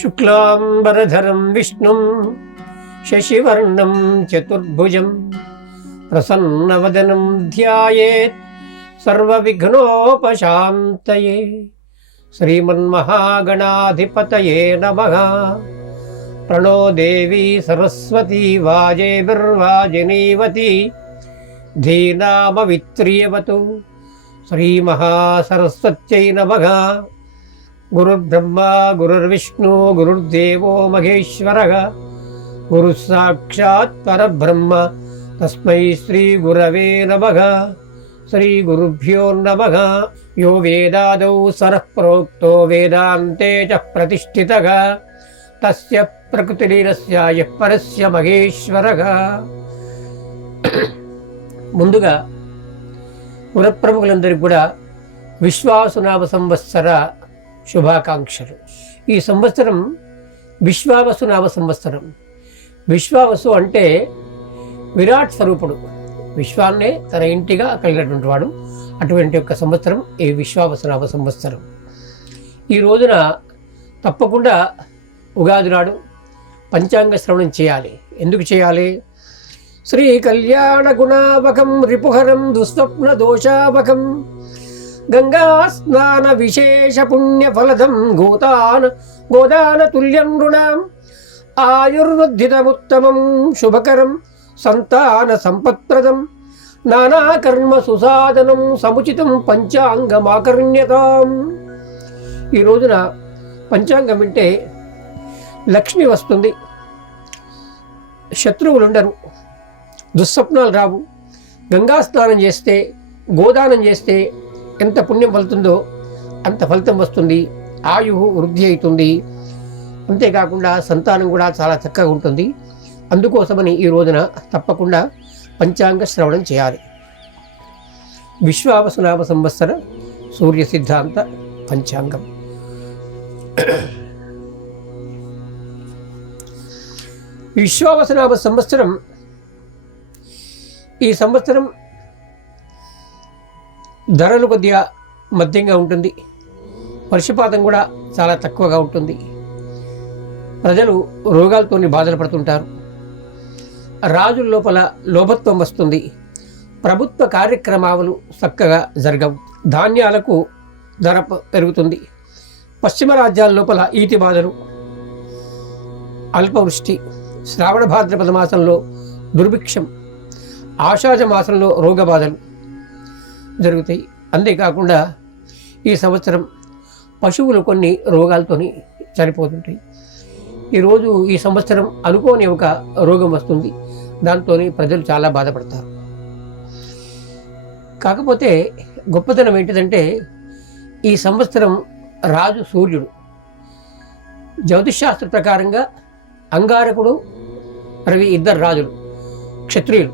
శుక్లాంబరధరం విష్ణుం శశివర్ణం చతుర్భుజం ప్రసన్నవదనం ధ్యాయేత్ సర్వవిఘ్నోపశాంతయే. శ్రీమన్మహాగణాధిపతయే నమః. ప్రణో దేవీ సరస్వతీ వాజేభిర్వాజినీవతి ధీనామవిత్రియవతు. శ్రీమహాసరస్వత్యై నమః. గురుర్బ్రహ్మా గురుర్విష్ణు గురుర్దేవో మహేశ్వరః. గురుస్సాక్షాత్ పరబ్రహ్మ తస్మై శ్రీ గురవే నమః. శ్రీ గురుభ్యో నమః. యో వేదాదౌ సరః ప్రోక్తో వేదాంతే చ ప్రతిష్ఠితః తస్య ప్రకృతిలీనస్య యః పరస్య మహేశ్వరః. ముందుగా పురప్రముఖులందరికీ కూడా విశ్వావసునామ సంవత్సర శుభాకాంక్షలు. ఈ సంవత్సరం విశ్వావసునామ సంవత్సరం. విశ్వావసు అంటే విరాట్ స్వరూపుడు, విశ్వాన్నే తన ఇంటిగా కలిగినటువంటి వాడు. అటువంటి యొక్క సంవత్సరం ఈ విశ్వావసునామ సంవత్సరం. ఈ రోజున తప్పకుండా ఉగాది నాడు పంచాంగ శ్రవణం చేయాలి. ఎందుకు చేయాలి? శ్రీ కళ్యాణ గుణావకం రిపుహరం దుస్వప్న దోషావకం గంగా స్నాన విశేష పుణ్య ఫలదం గోదాన తుల్యం నృణాం ఆయుర్వద్ధితముత్తమం శుభకరం సంతాన సంపత్ప్రదం నానాకర్మ సుసాధనం సముచితం పంచాంగమాకర్ణ్యతాం. ఈ రోజున పంచాంగం వింటే లక్ష్మి వస్తుంది, శత్రువులు ఉండరు, దుస్వప్నాలు రావు. గంగా స్నానం చేస్తే, గోదానం చేస్తే ఎంత పుణ్యం ఫలుతుందో అంత ఫలితం వస్తుంది. ఆయువు వృద్ధి అవుతుంది. అంతేకాకుండా సంతానం కూడా చాలా చక్కగా ఉంటుంది. అందుకోసమని ఈ రోజున తప్పకుండా పంచాంగ శ్రవణం చేయాలి. విశ్వావసునామ సంవత్సర సూర్య సిద్ధాంత పంచాంగం. విశ్వావసునామ సంవత్సరం ఈ సంవత్సరం ధరలు కొద్దిగా మధ్యంగా ఉంటుంది. వర్షపాతం కూడా చాలా తక్కువగా ఉంటుంది. ప్రజలు రోగాలతో బాధలు పడుతుంటారు. రాజుల లోపల లోభత్వం వస్తుంది. ప్రభుత్వ కార్యక్రమాలు చక్కగా జరగవు. ధాన్యాలకు ధర పెరుగుతుంది. పశ్చిమ రాజ్యాల లోపల ఈతి బాధలు, అల్పవృష్టి, శ్రావణ భాద్రపద మాసంలో దుర్భిక్షం, ఆషాఢ మాసంలో రోగ బాధలు జరుగుతాయి. అంతేకాకుండా ఈ సంవత్సరం పశువులు కొన్ని రోగాలతోని చనిపోతుంటాయి. ఈరోజు ఈ సంవత్సరం అనుకోని ఒక రోగం వస్తుంది. దాంతో ప్రజలు చాలా బాధపడతారు. కాకపోతే గొప్పతనం ఏంటిదంటే ఈ సంవత్సరం రాజు సూర్యుడు. జ్యోతిషాస్త్ర ప్రకారంగా అంగారకుడు, రవి ఇద్దరు రాజులు, క్షత్రియులు.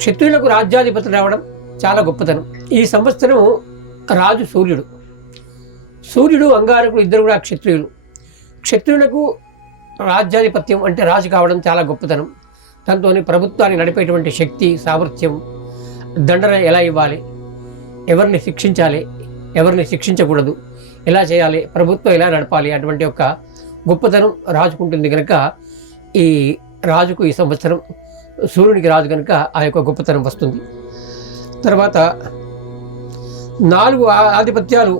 క్షత్రియులకు రాజ్యాధిపతి రావడం చాలా గొప్పతనం. ఈ సంవత్సరం రాజు సూర్యుడు. సూర్యుడు అంగారకుడు ఇద్దరు కూడా క్షత్రియులు. క్షత్రియులకు రాజ్యాధిపత్యం అంటే రాజు కావడం చాలా గొప్పతనం. దాంతో ప్రభుత్వాన్ని నడిపేటువంటి శక్తి, సామర్థ్యం, దండన ఎలా ఇవ్వాలి, ఎవరిని శిక్షించాలి, ఎవరిని శిక్షించకూడదు, ఎలా చేయాలి, ప్రభుత్వం ఎలా నడపాలి, అటువంటి ఒక గొప్పతనం రాజుకుంటుంది. కనుక ఈ రాజుకు ఈ సంవత్సరం సూర్యునికి రాజు కనుక ఆ యొక్క గొప్పతనం వస్తుంది. తర్వాత 4 ఆధిపత్యాలు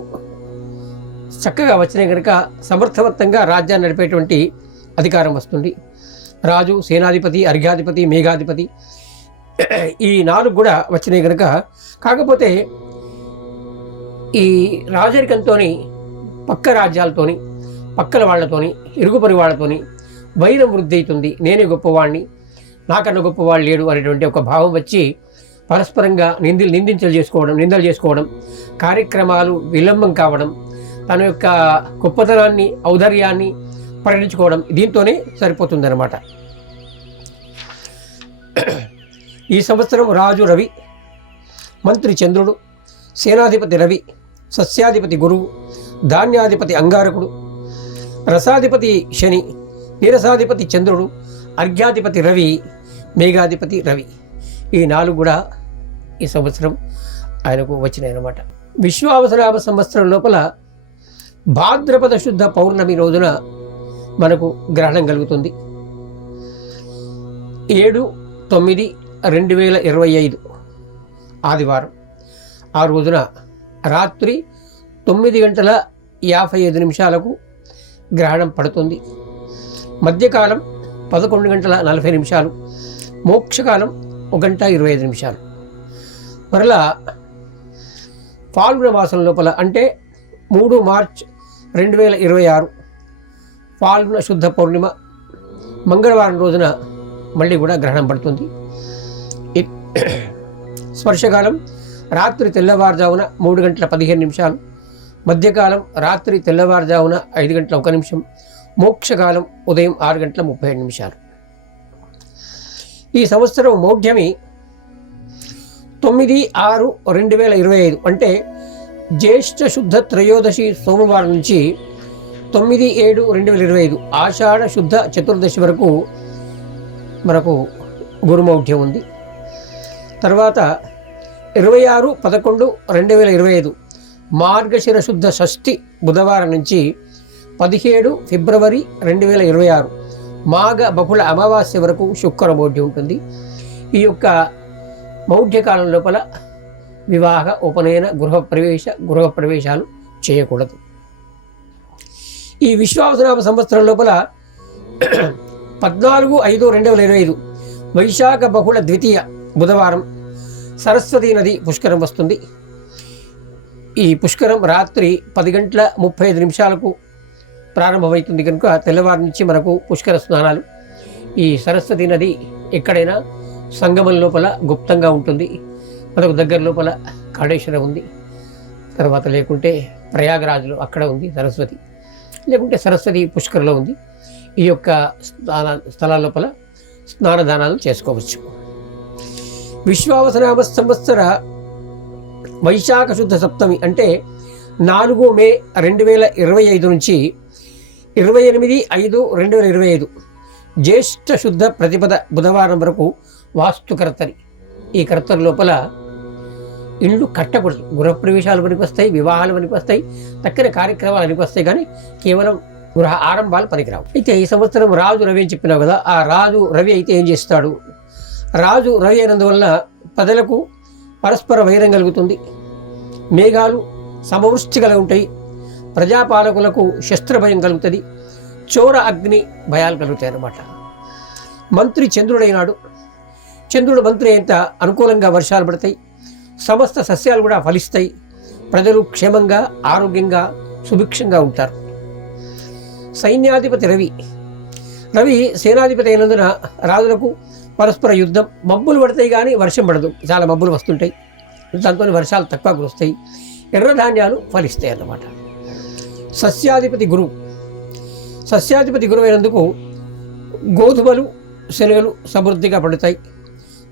చక్కగా వచ్చినాయి కనుక సమర్థవంతంగా రాజ్యాన్ని నడిపేటువంటి అధికారం వస్తుంది. రాజు, సేనాధిపతి, అర్ఘ్యాధిపతి, మేఘాధిపతి ఈ 4 కూడా వచ్చినాయి కనుక. కాకపోతే ఈ రాజరికంతో పక్క రాజ్యాలతోని, పక్కల వాళ్ళతోని, ఇరుగుపరి వాళ్ళతోని వైరం వృద్ధి అవుతుంది. నేనే గొప్పవాడిని, నాకన్నా గొప్పవాళ్ళు లేడు అనేటువంటి ఒక భావం వచ్చి పరస్పరంగా నిందలు చేసుకోవడం, కార్యక్రమాలు విలంబం కావడం, తన యొక్క గొప్పతనాన్ని, ఔదార్యాన్ని ప్రకటించుకోవడం దీంతోనే సరిపోతుందన్నమాట. ఈ సంవత్సరం రాజు రవి, మంత్రి చంద్రుడు, సేనాధిపతి రవి, సస్యాధిపతి గురువు, ధాన్యాధిపతి అంగారకుడు, రసాధిపతి శని, నీరసాధిపతి చంద్రుడు, అర్ఘ్యాధిపతి రవి, మేఘాధిపతి రవి. ఈ 4 కూడా ఈ సంవత్సరం ఆయనకు వచ్చినాయి అన్నమాట. విశ్వావసునామ సంవత్సరం లోపల భాద్రపద శుద్ధ పౌర్ణమి రోజున మనకు గ్రహణం కలుగుతుంది. 7/9/2025 ఆదివారం. ఆ రోజున రాత్రి 9:55 గ్రహణం పడుతుంది. మధ్యకాలం 11:40, మోక్షకాలం 1:25. మరలా ఫాల్గుణ మాసం లోపల అంటే 3 మార్చ్ 2026 ఫాల్గుణ శుద్ధ పౌర్ణిమ మంగళవారం రోజున మళ్ళీ కూడా గ్రహణం పడుతుంది. స్పర్శకాలం రాత్రి తెల్లవారుజామున 3:15, మధ్యకాలం రాత్రి తెల్లవారుజామున 5:01, మోక్షకాలం ఉదయం 6:37. ఈ సంవత్సరం మౌఢ్యమి 9/6/2025 అంటే జ్యేష్ఠ శుద్ధ త్రయోదశి సోమవారం నుంచి 9/7/2025 ఆషాఢ శుద్ధ చతుర్దశి వరకు మనకు గురుమౌఢ్యం ఉంది. తర్వాత 26/11/2025 మార్గశిర శుద్ధ షష్ఠి బుధవారం నుంచి 17 ఫిబ్రవరి 2026 మాఘ బహుళ అమావాస్య వరకు శుక్ర మౌఢ్యం ఉంటుంది. ఈ యొక్క మౌఢ్యకాలం లోపల వివాహ, ఉపనయన, గృహ ప్రవేశాలు చేయకూడదు. ఈ విశ్వావసనామ సంవత్సరం లోపల 14/5/2025 వైశాఖ బహుళ ద్వితీయ బుధవారం సరస్వతీ నది పుష్కరం వస్తుంది. ఈ పుష్కరం రాత్రి 10:35 ప్రారంభమవుతుంది కనుక తెల్లవారు నుంచి మనకు పుష్కర స్నానాలు. ఈ సరస్వతీ నది ఎక్కడైనా సంగమం లోపల గుప్తంగా ఉంటుంది. మనకు దగ్గర లోపల కాళేశ్వరం ఉంది, తర్వాత లేకుంటే ప్రయాగరాజ్లో అక్కడ ఉంది సరస్వతి, లేకుంటే సరస్వతి పుష్కరలో ఉంది. ఈ యొక్క స్థలాల లోపల స్నానదానాలు చేసుకోవచ్చు. విశ్వావసనామ సంవత్సర వైశాఖ శుద్ధ సప్తమి అంటే 4 మే 2025 నుంచి 28/5/2025 జ్యేష్ఠ శుద్ధ ప్రతిపద బుధవారం వరకు వాస్తు కర్తరి. ఈ కర్తరి లోపల ఇళ్ళు కట్టకూడదు. గృహప్రవేశాలు పనికొస్తాయి, వివాహాలు పనికొస్తాయి, చక్కని కార్యక్రమాలు పనికొస్తాయి, కానీ కేవలం గృహ ఆరంభాలు పనికిరావు. అయితే ఈ సంవత్సరం రాజు రవి అని చెప్పినావు కదా, ఆ రాజు రవి అయితే ఏం చేస్తాడు? రాజు రవి అయినందువల్ల ప్రజలకు పరస్పర వైరం కలుగుతుంది, మేఘాలు సమవృష్టి కలిగి ఉంటాయి, ప్రజాపాలకులకు శస్త్రభయం కలుగుతుంది, చోర అగ్ని భయాలు కలుగుతాయి అన్నమాట. మంత్రి చంద్రుడైనాడు. చంద్రుడు మంత్రి ఎంత అనుకూలంగా వర్షాలు పడతాయి, సమస్త సస్యాలు కూడా ఫలిస్తాయి, ప్రజలు క్షేమంగా, ఆరోగ్యంగా, సుభిక్షంగా ఉంటారు. సైన్యాధిపతి రవి. రవి సేనాధిపతి అయినందున రాజులకు పరస్పర యుద్ధం, మబ్బులు పడతాయి కానీ వర్షం పడదు, చాలా మబ్బులు వస్తుంటాయి, దాంతో వర్షాలు తక్కువ కురుస్తాయి, ఎర్రధాన్యాలు ఫలిస్తాయి అన్నమాట. సస్యాధిపతి గురువు. సస్యాధిపతి గురువు అయినందుకు గోధుమలు, శనగలు సమృద్ధిగా పడతాయి,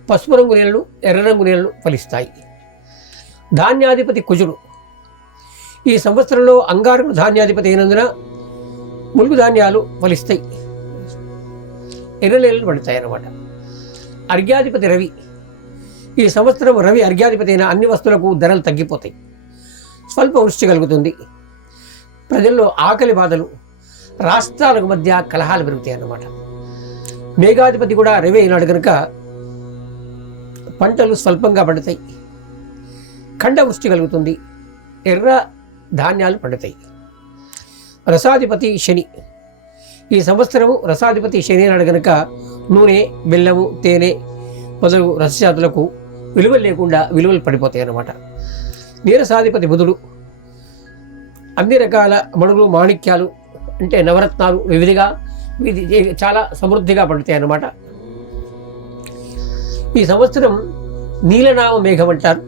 పసుపు రంగు నీళ్ళు, ఎర్ర రంగు నీళ్ళు ఫలిస్తాయి. ధాన్యాధిపతి కుజుడు. ఈ సంవత్సరంలో అంగారకుడు ధాన్యాధిపతి అయినందున ములుగు ధాన్యాలు ఫలిస్తాయి, ఎర్ర నీళ్ళు పడతాయి అన్నమాట. అర్ఘ్యాధిపతి రవి. ఈ సంవత్సరం రవి అర్ఘ్యాధిపతి అయిన అన్ని వస్తువులకు ధరలు తగ్గిపోతాయి, స్వల్ప వృష్టి కలుగుతుంది, ప్రజల్లో ఆకలి బాధలు, రాష్ట్రాలకు మధ్య కలహాలు పెరుగుతాయి అన్నమాట. మేఘాధిపతి కూడా రవి అయినాడు కనుక పంటలు స్వల్పంగా పండుతాయి, ఖండవృష్టి కలుగుతుంది, ఎర్ర ధాన్యాలు పండుతాయి. రసాధిపతి శని. ఈ సంవత్సరము రసాధిపతి శని అయినాడు కనుక నూనె, బెల్లము, తేనె మొదలగు రసజాతులకు విలువలు లేకుండా విలువలు పడిపోతాయి అన్నమాట. నీరసాధిపతి బుధుడు. అన్ని రకాల మణులు, మాణిక్యాలు అంటే నవరత్నాలు వివిధిగా చాలా సమృద్ధిగా పడుతాయి అన్నమాట. ఈ సంవత్సరం నీలనామ మేఘం అంటారు.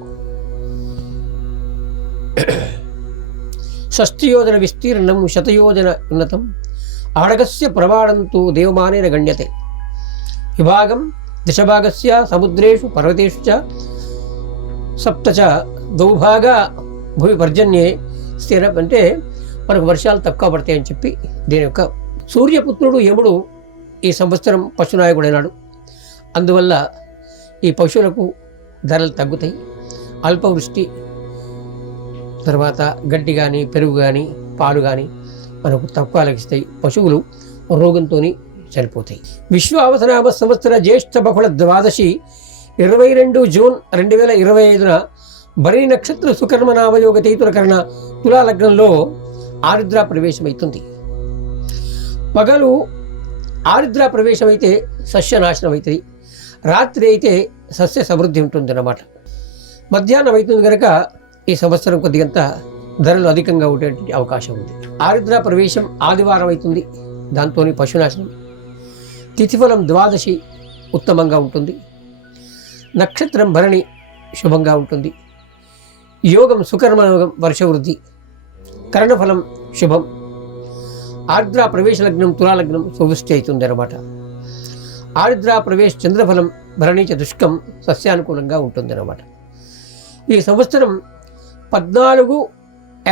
షష్ఠయోజన విస్తీర్ణం శతయోజన ఉన్నతం ఆడగస్య ప్రమాణంతో దేవమానేన గణ్యతే విభాగం దశభాగస్య సముద్రేషు పర్వతేషు చ సప్త చ దౌభాగ భూమి పర్జన్యే స్థిరం అంటే మనకు వర్షాలు తక్కువ పడతాయని చెప్పి దీని యొక్క సూర్యపుత్రుడు యముడు ఈ సంవత్సరం పశునాయకుడైనాడు. అందువల్ల ఈ పశువులకు ధరలు తగ్గుతాయి, అల్పవృష్టి, తర్వాత గడ్డి కానీ, పెరుగు కానీ, పాలు కానీ మనకు తక్కువ లభిస్తాయి. పశువులు రోగంతో చనిపోతాయి. విశ్వావసనామ సంవత్సర జ్యేష్ఠ బహుళ ద్వాదశి 22 జూన్ 2025 భరణి నక్షత్ర సుకర్మ నామయోగ తైతులకరణ తులా లగ్నంలో ఆరుద్ర ప్రవేశమవుతుంది. పగలు ఆరుద్ర ప్రవేశమైతే సస్యనాశనం అవుతుంది, రాత్రి అయితే సస్య సమృద్ధి ఉంటుంది అన్నమాట. మధ్యాహ్నం అవుతుంది కనుక ఈ సంవత్సరం కొద్దిగంత ధరలు అధికంగా ఉండేటువంటి అవకాశం ఉంది. ఆరుద్ర ప్రవేశం ఆదివారం అవుతుంది, దాంతో పశునాశనం. తిథిఫలం ద్వాదశి ఉత్తమంగా ఉంటుంది. నక్షత్రం భరణి శుభంగా ఉంటుంది. యోగం సుకర్మ యోగం వర్షవృద్ధి. కరణఫలం శుభం. ఆరుద్ర ప్రవేశ లగ్నం తులాలగ్నం సువృష్టి అవుతుంది అన్నమాట. ఆరుద్ర ప్రవేశ చంద్రఫలం భరణి చతుష్కం సస్యానుకూలంగా ఉంటుంది అన్నమాట. ఈ సంవత్సరం 14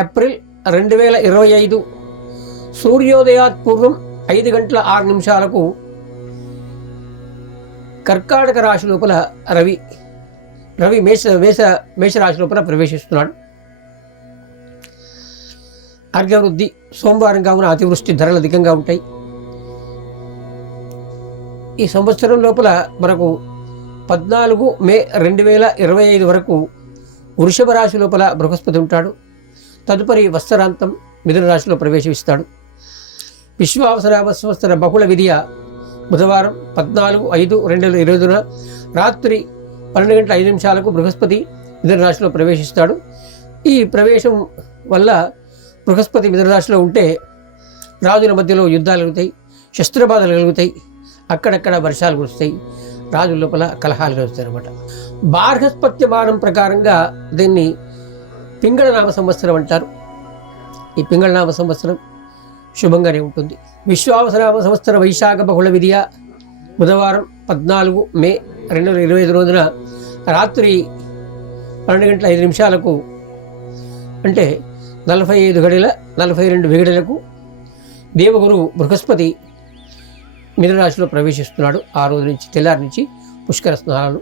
ఏప్రిల్ 2025 సూర్యోదయాత్ పూర్వం 5 గంటల 6 నిమిషాలకు కర్కాటక రాశి లోపల రవి మేషరాశి లోపల ప్రవేశిస్తున్నాడు. అర్ఘవృద్ధి సోమవారం కావున అతివృష్టి ధరలు అధికంగా ఉంటాయి. ఈ సంవత్సరం లోపల మనకు 14 మే 2025 వరకు వృషభ రాశి లోపల బృహస్పతి ఉంటాడు. తదుపరి వత్సరాంతం మిథున రాశిలో ప్రవేశిస్తాడు. విశ్వావసనామ సంవత్సర బహుళ విధియ బుధవారం 14/5/2025 రాత్రి 12 గంటల 5 నిమిషాలకు బృహస్పతి మిథున రాశిలో ప్రవేశిస్తాడు. ఈ ప్రవేశం వల్ల బృహస్పతి మిథున రాశిలో ఉంటే రాజుల మధ్యలో యుద్ధాలు కలుగుతాయి, శస్త్రబాధలు కలుగుతాయి, అక్కడక్కడ వర్షాలు కురుస్తాయి, రాజుల లోపల కలహాలు కలుగుతాయి అన్నమాట. బార్హస్పత్యమానం ప్రకారంగా దీన్ని పింగళనామ సంవత్సరం అంటారు. ఈ పింగళనామ సంవత్సరం శుభంగానే ఉంటుంది. విశ్వావసనామ సంవత్సర వైశాఖ బహుళ విధియ బుధవారం 14 మే 2025 రోజున రాత్రి 12 గంటల 5 నిమిషాలకు అంటే 45 గడిల 42 విగడలకు దేవగురు బృహస్పతి మిథున రాశిలో ప్రవేశిస్తున్నాడు. ఆ రోజు నుంచి తెల్లారి నుంచి పుష్కర స్నానాలు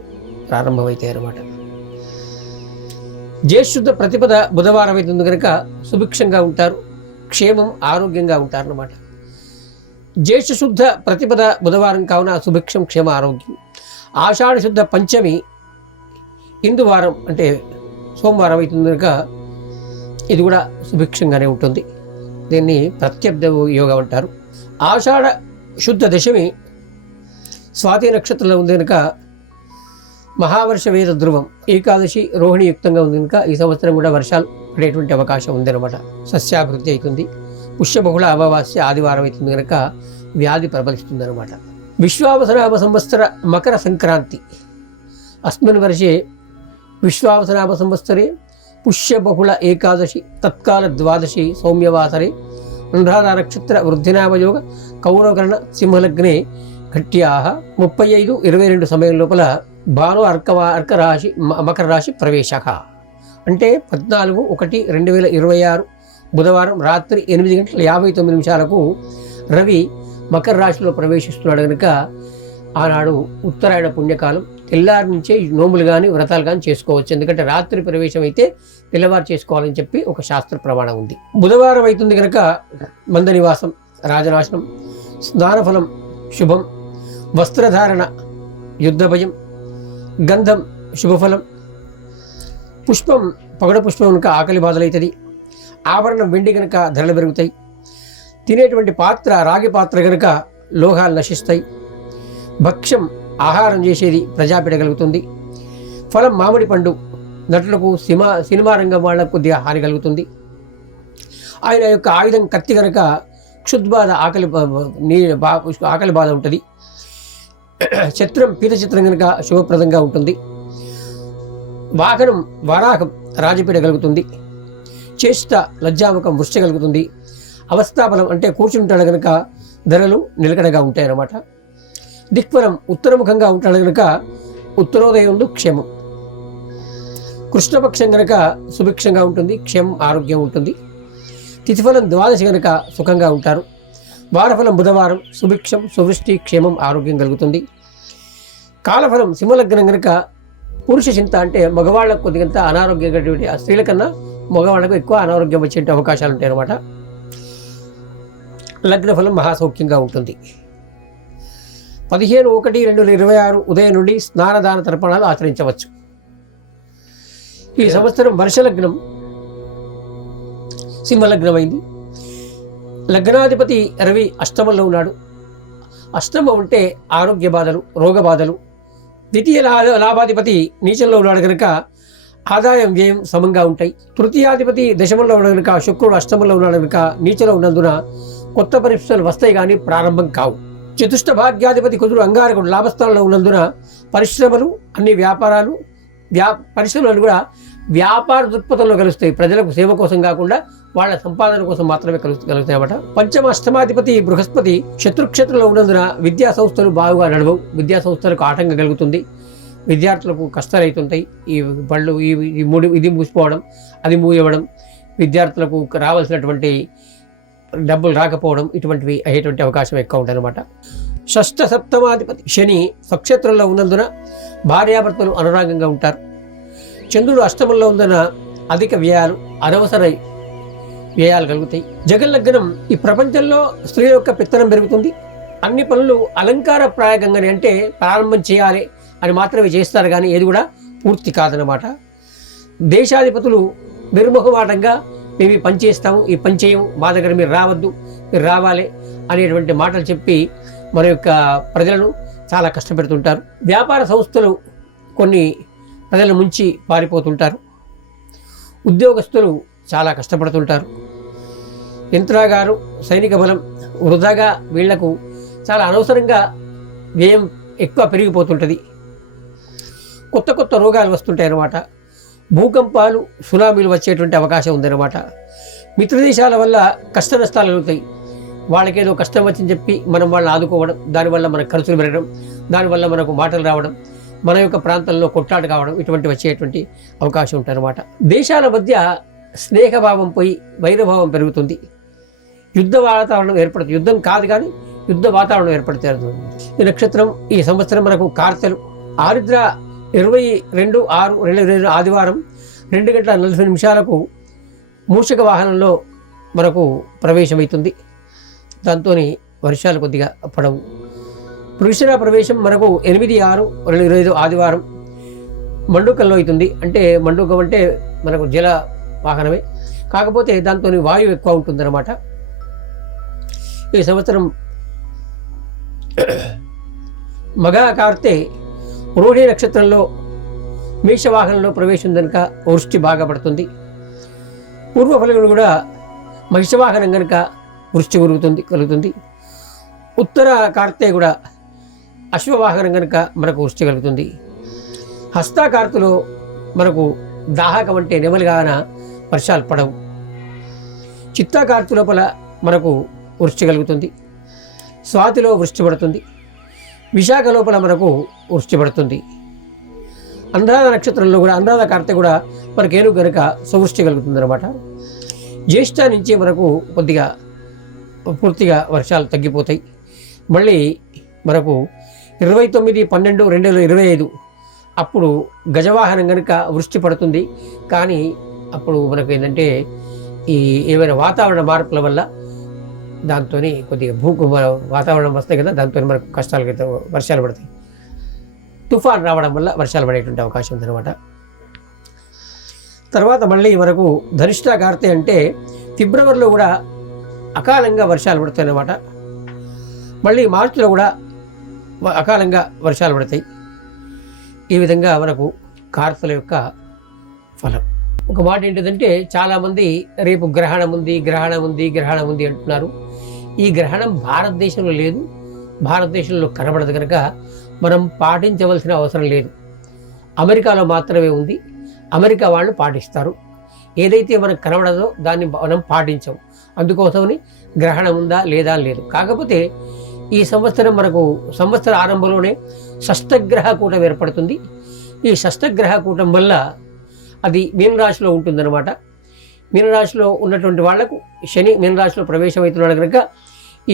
ప్రారంభమవుతాయి అన్నమాట. జ్యేష్ఠుద్ధ ప్రతిపద బుధవారం అవుతుంది కనుక సుభిక్షంగా ఉంటారు, క్షేమం ఆరోగ్యంగా ఉంటారన్నమాట. జ్యేష్ఠ శుద్ధ ప్రతిపద బుధవారం కావున సుభిక్షం క్షేమ ఆరోగ్యం. ఆషాఢ శుద్ధ పంచమి ఇందువారం అంటే సోమవారం అవుతుంది కనుక ఇది కూడా సుభిక్షంగానే ఉంటుంది. దీన్ని ప్రత్యబ్ద యోగం అంటారు. ఆషాఢ శుద్ధ దశమి స్వాతి నక్షత్రంలో ఉంది కనుక మహావర్ష వేద ధ్రువం. ఏకాదశి రోహిణి యుక్తంగా ఉంది కనుక ఈ సంవత్సరం కూడా వర్షాలు పడేటువంటి అవకాశం ఉందన్నమాట. సస్యాభివృద్ధి అవుతుంది. పుష్యబహుళ అమావాస్య ఆదివారం అవుతుంది కనుక వ్యాధి ప్రబలిస్తుంది అనమాట. విశ్వావసనామ సంవత్సర మకర సంక్రాంతి అస్మిన్ వర్షే విశ్వావసనామ సంవత్సరే పుష్యబహుళ ఏకాదశి తత్కాల ద్వాదశి సౌమ్యవాసరే అనురాధ నక్షత్ర వృద్ధినామయోగ కౌరవకరణ సింహలగ్నే ఘట్యా 35-22 సమయం లోపల భాను అర్క రాశి మకర రాశి ప్రవేశ అంటే 14/1/2026 బుధవారం రాత్రి 8 గంటల 59 నిమిషాలకు రవి మకర రాశిలో ప్రవేశిస్తున్నాడు కనుక ఆనాడు ఉత్తరాయణ పుణ్యకాలం. తెల్లారి నుంచే నోములు కానీ వ్రతాలు కానీ చేసుకోవచ్చు. ఎందుకంటే రాత్రి ప్రవేశం అయితే తెల్లవారు చేసుకోవాలని చెప్పి ఒక శాస్త్ర ప్రమాణం ఉంది. బుధవారం అవుతుంది కనుక మంద నివాసం రాజనాశనం, స్నానఫలం శుభం, వస్త్రధారణ యుద్ధ భయం, గంధం శుభఫలం, పుష్పం పగడ పుష్పం కనుక ఆకలి బాధలవుతుంది, ఆభరణం వెండి కనుక ధరలు పెరుగుతాయి, తినేటువంటి పాత్ర రాగి పాత్ర కనుక లోహాలు నశిస్తాయి, భక్ష్యం ఆహారం చేసేది ప్రజాపీడ కలుగుతుంది, ఫలం మామిడి పండు నటులకు సినిమా రంగం వాళ్ళకు కొద్దిగా హాని కలుగుతుంది. ఆయన యొక్క ఆయుధం కత్తి కనుక క్షుద్బాధ ఆకలి బాధ ఉంటుంది. చిత్రం పీత చిత్రం కనుక శుభప్రదంగా ఉంటుంది. వాహనం వారాహం రాజపీడ కలుగుతుంది. చేష్ట లజ్జాముఖం వృష్టి కలుగుతుంది. అవస్థాబలం అంటే కూర్చుంటాడు కనుక ధరలు నిలకడగా ఉంటాయి అన్నమాట. దిక్ఫలం ఉత్తరముఖంగా ఉంటాడు కనుక ఉత్తరోదయం క్షేమం. కృష్ణపక్షం కనుక సుభిక్షంగా ఉంటుంది, క్షేమం ఆరోగ్యం ఉంటుంది. తిథిఫలం ద్వాదశి కనుక సుఖంగా ఉంటారు. వారఫలం బుధవారం సుభిక్షం సువృష్టి క్షేమం ఆరోగ్యం కలుగుతుంది. కాలఫలం సింహలగ్నం కనుక పురుష చింత అంటే మగవాళ్ళకు కొద్దిగంత అనారోగ్యం కలిగినటువంటి స్త్రీల కన్నా మగవాళ్ళకు ఎక్కువ అనారోగ్యం వచ్చే అవకాశాలు ఉంటాయి అన్నమాట. లగ్న ఫలం మహాసౌఖ్యంగా ఉంటుంది. 15/1/2026 ఉదయం నుండి స్నానదాన తర్పణాలు ఆచరించవచ్చు. ఈ సంవత్సరం వర్షలగ్నం సింహలగ్నమైంది. లగ్నాధిపతి రవి అష్టమంలో ఉన్నాడు. అష్టమం అంటే ఆరోగ్య బాధలు, రోగ బాధలు. ద్వితీయ లాభాధిపతి నీచంలో ఉన్నాడు కనుక ఆదాయం వ్యయం సమంగా ఉంటాయి. తృతీయాధిపతి దశమంలో ఉన్నాడు కనుక శుక్రుడు అష్టమంలో ఉన్నాడు కనుక నీచలో ఉన్నందున కొత్త పరిస్థితులు వస్తాయి కానీ ప్రారంభం కావు. చతుష్ట భాగ్యాధిపతి కుదురు అంగారకుడు లాభస్థానంలో ఉన్నందున పరిశ్రమలు, అన్ని వ్యాపారాలు పరిశ్రమలు కూడా వ్యాపార దృక్పథంలో కలుస్తాయి. ప్రజలకు సేవ కోసం కాకుండా వాళ్ళ సంపాదన కోసం మాత్రమే కలుస్తాయి అన్నమాట. పంచమ అష్టమాధిపతి బృహస్పతి శత్రుక్షేత్రంలో ఉన్నందున విద్యా సంస్థలు బాగుగా నడవవు. విద్యా సంస్థలకు ఆటంకం కలుగుతుంది. విద్యార్థులకు కష్టాలు అవుతుంటాయి. ఈ బళ్ళు ఇది మూసిపోవడం, అది మూయవడం, విద్యార్థులకు రావాల్సినటువంటి డబ్బులు రాకపోవడం, ఇటువంటివి అయ్యేటువంటి అవకాశం ఎక్కువ ఉంటుంది అనమాట. షష్ఠ సప్తమాధిపతి శని స్వక్షేత్రంలో ఉన్నందున భార్యాభర్తలు అనురాగంగా ఉంటారు. చంద్రుడు అష్టమంలో ఉన్నందున అధిక వ్యయాలు, అనవసర వ్యయాలు కలుగుతాయి. జగల్లగ్నం ఈ ప్రపంచంలో స్త్రీ యొక్క పెత్తనం పెరుగుతుంది. అన్ని పనులు అలంకారప్రాయంగానే, అంటే ప్రారంభం చేయాలి అని మాత్రమే చేస్తారు కానీ ఏది కూడా పూర్తి కాదనమాట. దేశాధిపతులు నిర్మోహమాటంగా మేము ఈ పని చేస్తాము, ఈ పని చేయము, మా దగ్గర మీరు రావద్దు, మీరు రావాలి అనేటువంటి మాటలు చెప్పి మన యొక్క ప్రజలను చాలా కష్టపెడుతుంటారు. వ్యాపార సంస్థలు కొన్ని ప్రజల ముంచి పారిపోతుంటారు. ఉద్యోగస్తులు చాలా కష్టపడుతుంటారు. యంత్రాగారు, సైనిక బలం వృధాగా వీళ్లకు చాలా అనవసరంగా వ్యయం ఎక్కువ పెరిగిపోతుంటుంది. కొత్త కొత్త రోగాలు వస్తుంటాయి అన్నమాట. భూకంపాలు, సునామీలు వచ్చేటువంటి అవకాశం ఉందన్నమాట. మిత్రదేశాల వల్ల కష్ట నష్టాలు కలుగుతాయి. వాళ్ళకేదో కష్టం వచ్చిందని చెప్పి మనం వాళ్ళని ఆదుకోవడం, దానివల్ల మనకు ఖర్చులు పెరగడం, దానివల్ల మనకు మాటలు రావడం, మన యొక్క ప్రాంతంలో కొట్లాట కావడం, ఇటువంటి వచ్చేటువంటి అవకాశం ఉంటాయన్నమాట. దేశాల మధ్య స్నేహభావం పోయి వైరభావం పెరుగుతుంది. యుద్ధ వాతావరణం ఏర్పడుతుంది. యుద్ధం కాదు కానీ యుద్ధ వాతావరణం ఏర్పడుతుంది. ఈ నక్షత్రం ఈ సంవత్సరం మనకు కార్తెలు. ఆరుద్ర 22/6/2022 ఆదివారం 2:40 మూషిక వాహనంలో మనకు ప్రవేశమవుతుంది. దాంతో వర్షాలు కొద్దిగా పడవు. వృషిర ప్రవేశం మనకు 8/6/2025 ఆదివారం మండూకంలో అవుతుంది. అంటే మండూకం అంటే మనకు జల వాహనమే, కాకపోతే దాంతో వాయువు ఎక్కువ ఉంటుందన్నమాట. ఈ సంవత్సరం మగ కార్తె రోహిణి నక్షత్రంలో మేషవాహనంలో ప్రవేశం కనుక వృష్టి బాగా పడుతుంది. పూర్వఫలములు కూడా మహిషవాహనం కనుక వృష్టి కలుగుతుంది. ఉత్తర కార్తె కూడా అశ్వవాహనం కనుక మనకు వృష్టి కలుగుతుంది. హస్తాకార్తెలో మనకు దాహకం అంటే నెమలిగాన వర్షాలు పడవు. చిత్తాకార్తె లోపల మనకు వృష్టి కలుగుతుంది. స్వాతిలో వృష్టి పడుతుంది. విశాఖ లోపల మనకు వృష్టి పడుతుంది. అనురాధ నక్షత్రంలో కూడా అనురాధ కార్తె కూడా మనకు ఏనుగు కనుక సువృష్టి కలుగుతుంది అనమాట. జ్యేష్ఠ నుంచి మనకు కొద్దిగా పూర్తిగా వర్షాలు తగ్గిపోతాయి. మళ్ళీ మనకు 29/12/2025 అప్పుడు గజవాహనం కనుక వృష్టి పడుతుంది. కానీ అప్పుడు మనకు ఏంటంటే ఈ ఏమైనా వాతావరణ మార్పుల వల్ల దాంతో కొద్దిగా వాతావరణం వస్తాయి కదా, దాంతో మనకు కష్టాలు వర్షాలు పడతాయి. తుఫాన్ రావడం వల్ల వర్షాలు పడేటువంటి అవకాశం ఉందన్నమాట. తర్వాత మళ్ళీ మనకు ధనిష్ట కార్తె అంటే ఫిబ్రవరిలో కూడా అకాలంగా వర్షాలు పడతాయి అన్నమాట. మళ్ళీ మార్చిలో కూడా అకాలంగా వర్షాలు పడతాయి. ఈ విధంగా మనకు కార్తెల యొక్క ఫలం. ఒక మాట ఏంటిదంటే చాలామంది రేపు గ్రహణం ఉంది అంటున్నారు. ఈ గ్రహణం భారతదేశంలో లేదు, భారతదేశంలో కనబడదు కనుక మనం పాటించవలసిన అవసరం లేదు. అమెరికాలో మాత్రమే ఉంది. అమెరికా వాళ్ళు పాటిస్తారు. ఏదైతే మనకు కనబడదో దాన్ని మనం పాటించం. అందుకోసమని గ్రహణం ఉందా లేదా లేదు. కాకపోతే ఈ సంవత్సరం మనకు సంవత్సర ఆరంభంలోనే షష్టగ్రహ కూటం ఏర్పడుతుంది. ఈ షష్టగ్రహ కూటం వల్ల అది మీనరాశిలో ఉంటుందన్నమాట. మీనరాశిలో ఉన్నటువంటి వాళ్లకు శని మీనరాశిలో ప్రవేశమవుతున్నాడు కనుక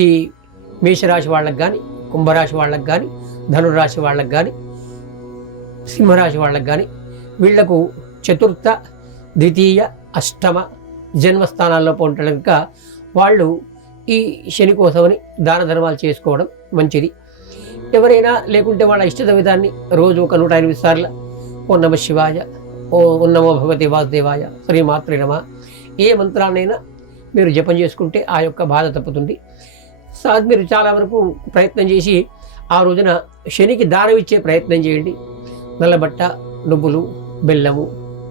ఈ మేషరాశి వాళ్ళకు కానీ, కుంభరాశి వాళ్ళకు కానీ, ధనురాశి వాళ్ళకు కానీ, సింహరాశి వాళ్ళకు కానీ వీళ్లకు చతుర్థ, ద్వితీయ, అష్టమ జన్మస్థానాల్లో ఉంటాడు కనుక వాళ్ళు ఈ శని కోసమని దాన ధర్మాలు చేసుకోవడం మంచిది. ఎవరైనా లేకుంటే వాళ్ళ ఇష్టద విధాన్ని రోజు ఒక 108 సార్లు ఓ నమ శివాయ, ఓ నమో భగవతి వాసుదేవాయ, శ్రీమాత్రే నమః ఏ మంత్రాన్నైనా మీరు జపం చేసుకుంటే ఆ యొక్క బాధ తప్పుతుంది. మీరు చాలా వరకు ప్రయత్నం చేసి ఆ రోజున శనికి దానం ఇచ్చే ప్రయత్నం చేయండి. నల్లబట్ట, నువ్వులు, బెల్లము,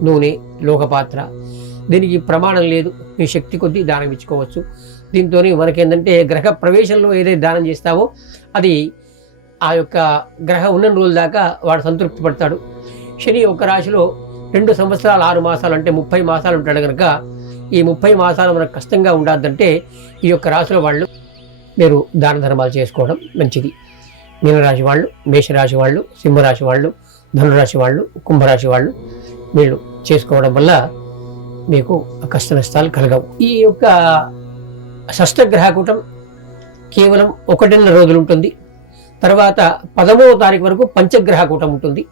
నూనె, లోకపాత్ర, దీనికి ప్రమాణం లేదు, మీ శక్తి కొద్దీ దానం ఇచ్చుకోవచ్చు. దీంతో మనకేంటంటే గ్రహ ప్రవేశంలో ఏదైతే దానం చేస్తావో అది ఆ యొక్క గ్రహం ఉన్న రోజుల దాకా వాడు సంతృప్తి పడతాడు. శని ఒక రాశిలో 2 సంవత్సరాలు 6 మాసాలు అంటే 30 మాసాలు ఉంటాడు కనుక ఈ 30 మాసాలు మనకు కష్టంగా ఉండద్దంటే ఈ యొక్క రాశిలో వాళ్ళు మీరు దాన ధర్మాలు చేసుకోవడం మంచిది. మీనరాశి వాళ్ళు, మేషరాశి వాళ్ళు, సింహరాశి వాళ్ళు, ధనురాశి వాళ్ళు, కుంభరాశి వాళ్ళు వీళ్ళు చేసుకోవడం వల్ల మీకు కష్ట నష్టాలు కలగవు. ఈ యొక్క షష్టగ్రహకూటం కేవలం 1.5 రోజులు ఉంటుంది. తర్వాత 13వ తారీఖు వరకు పంచగ్రహకూటం ఉంటుంది.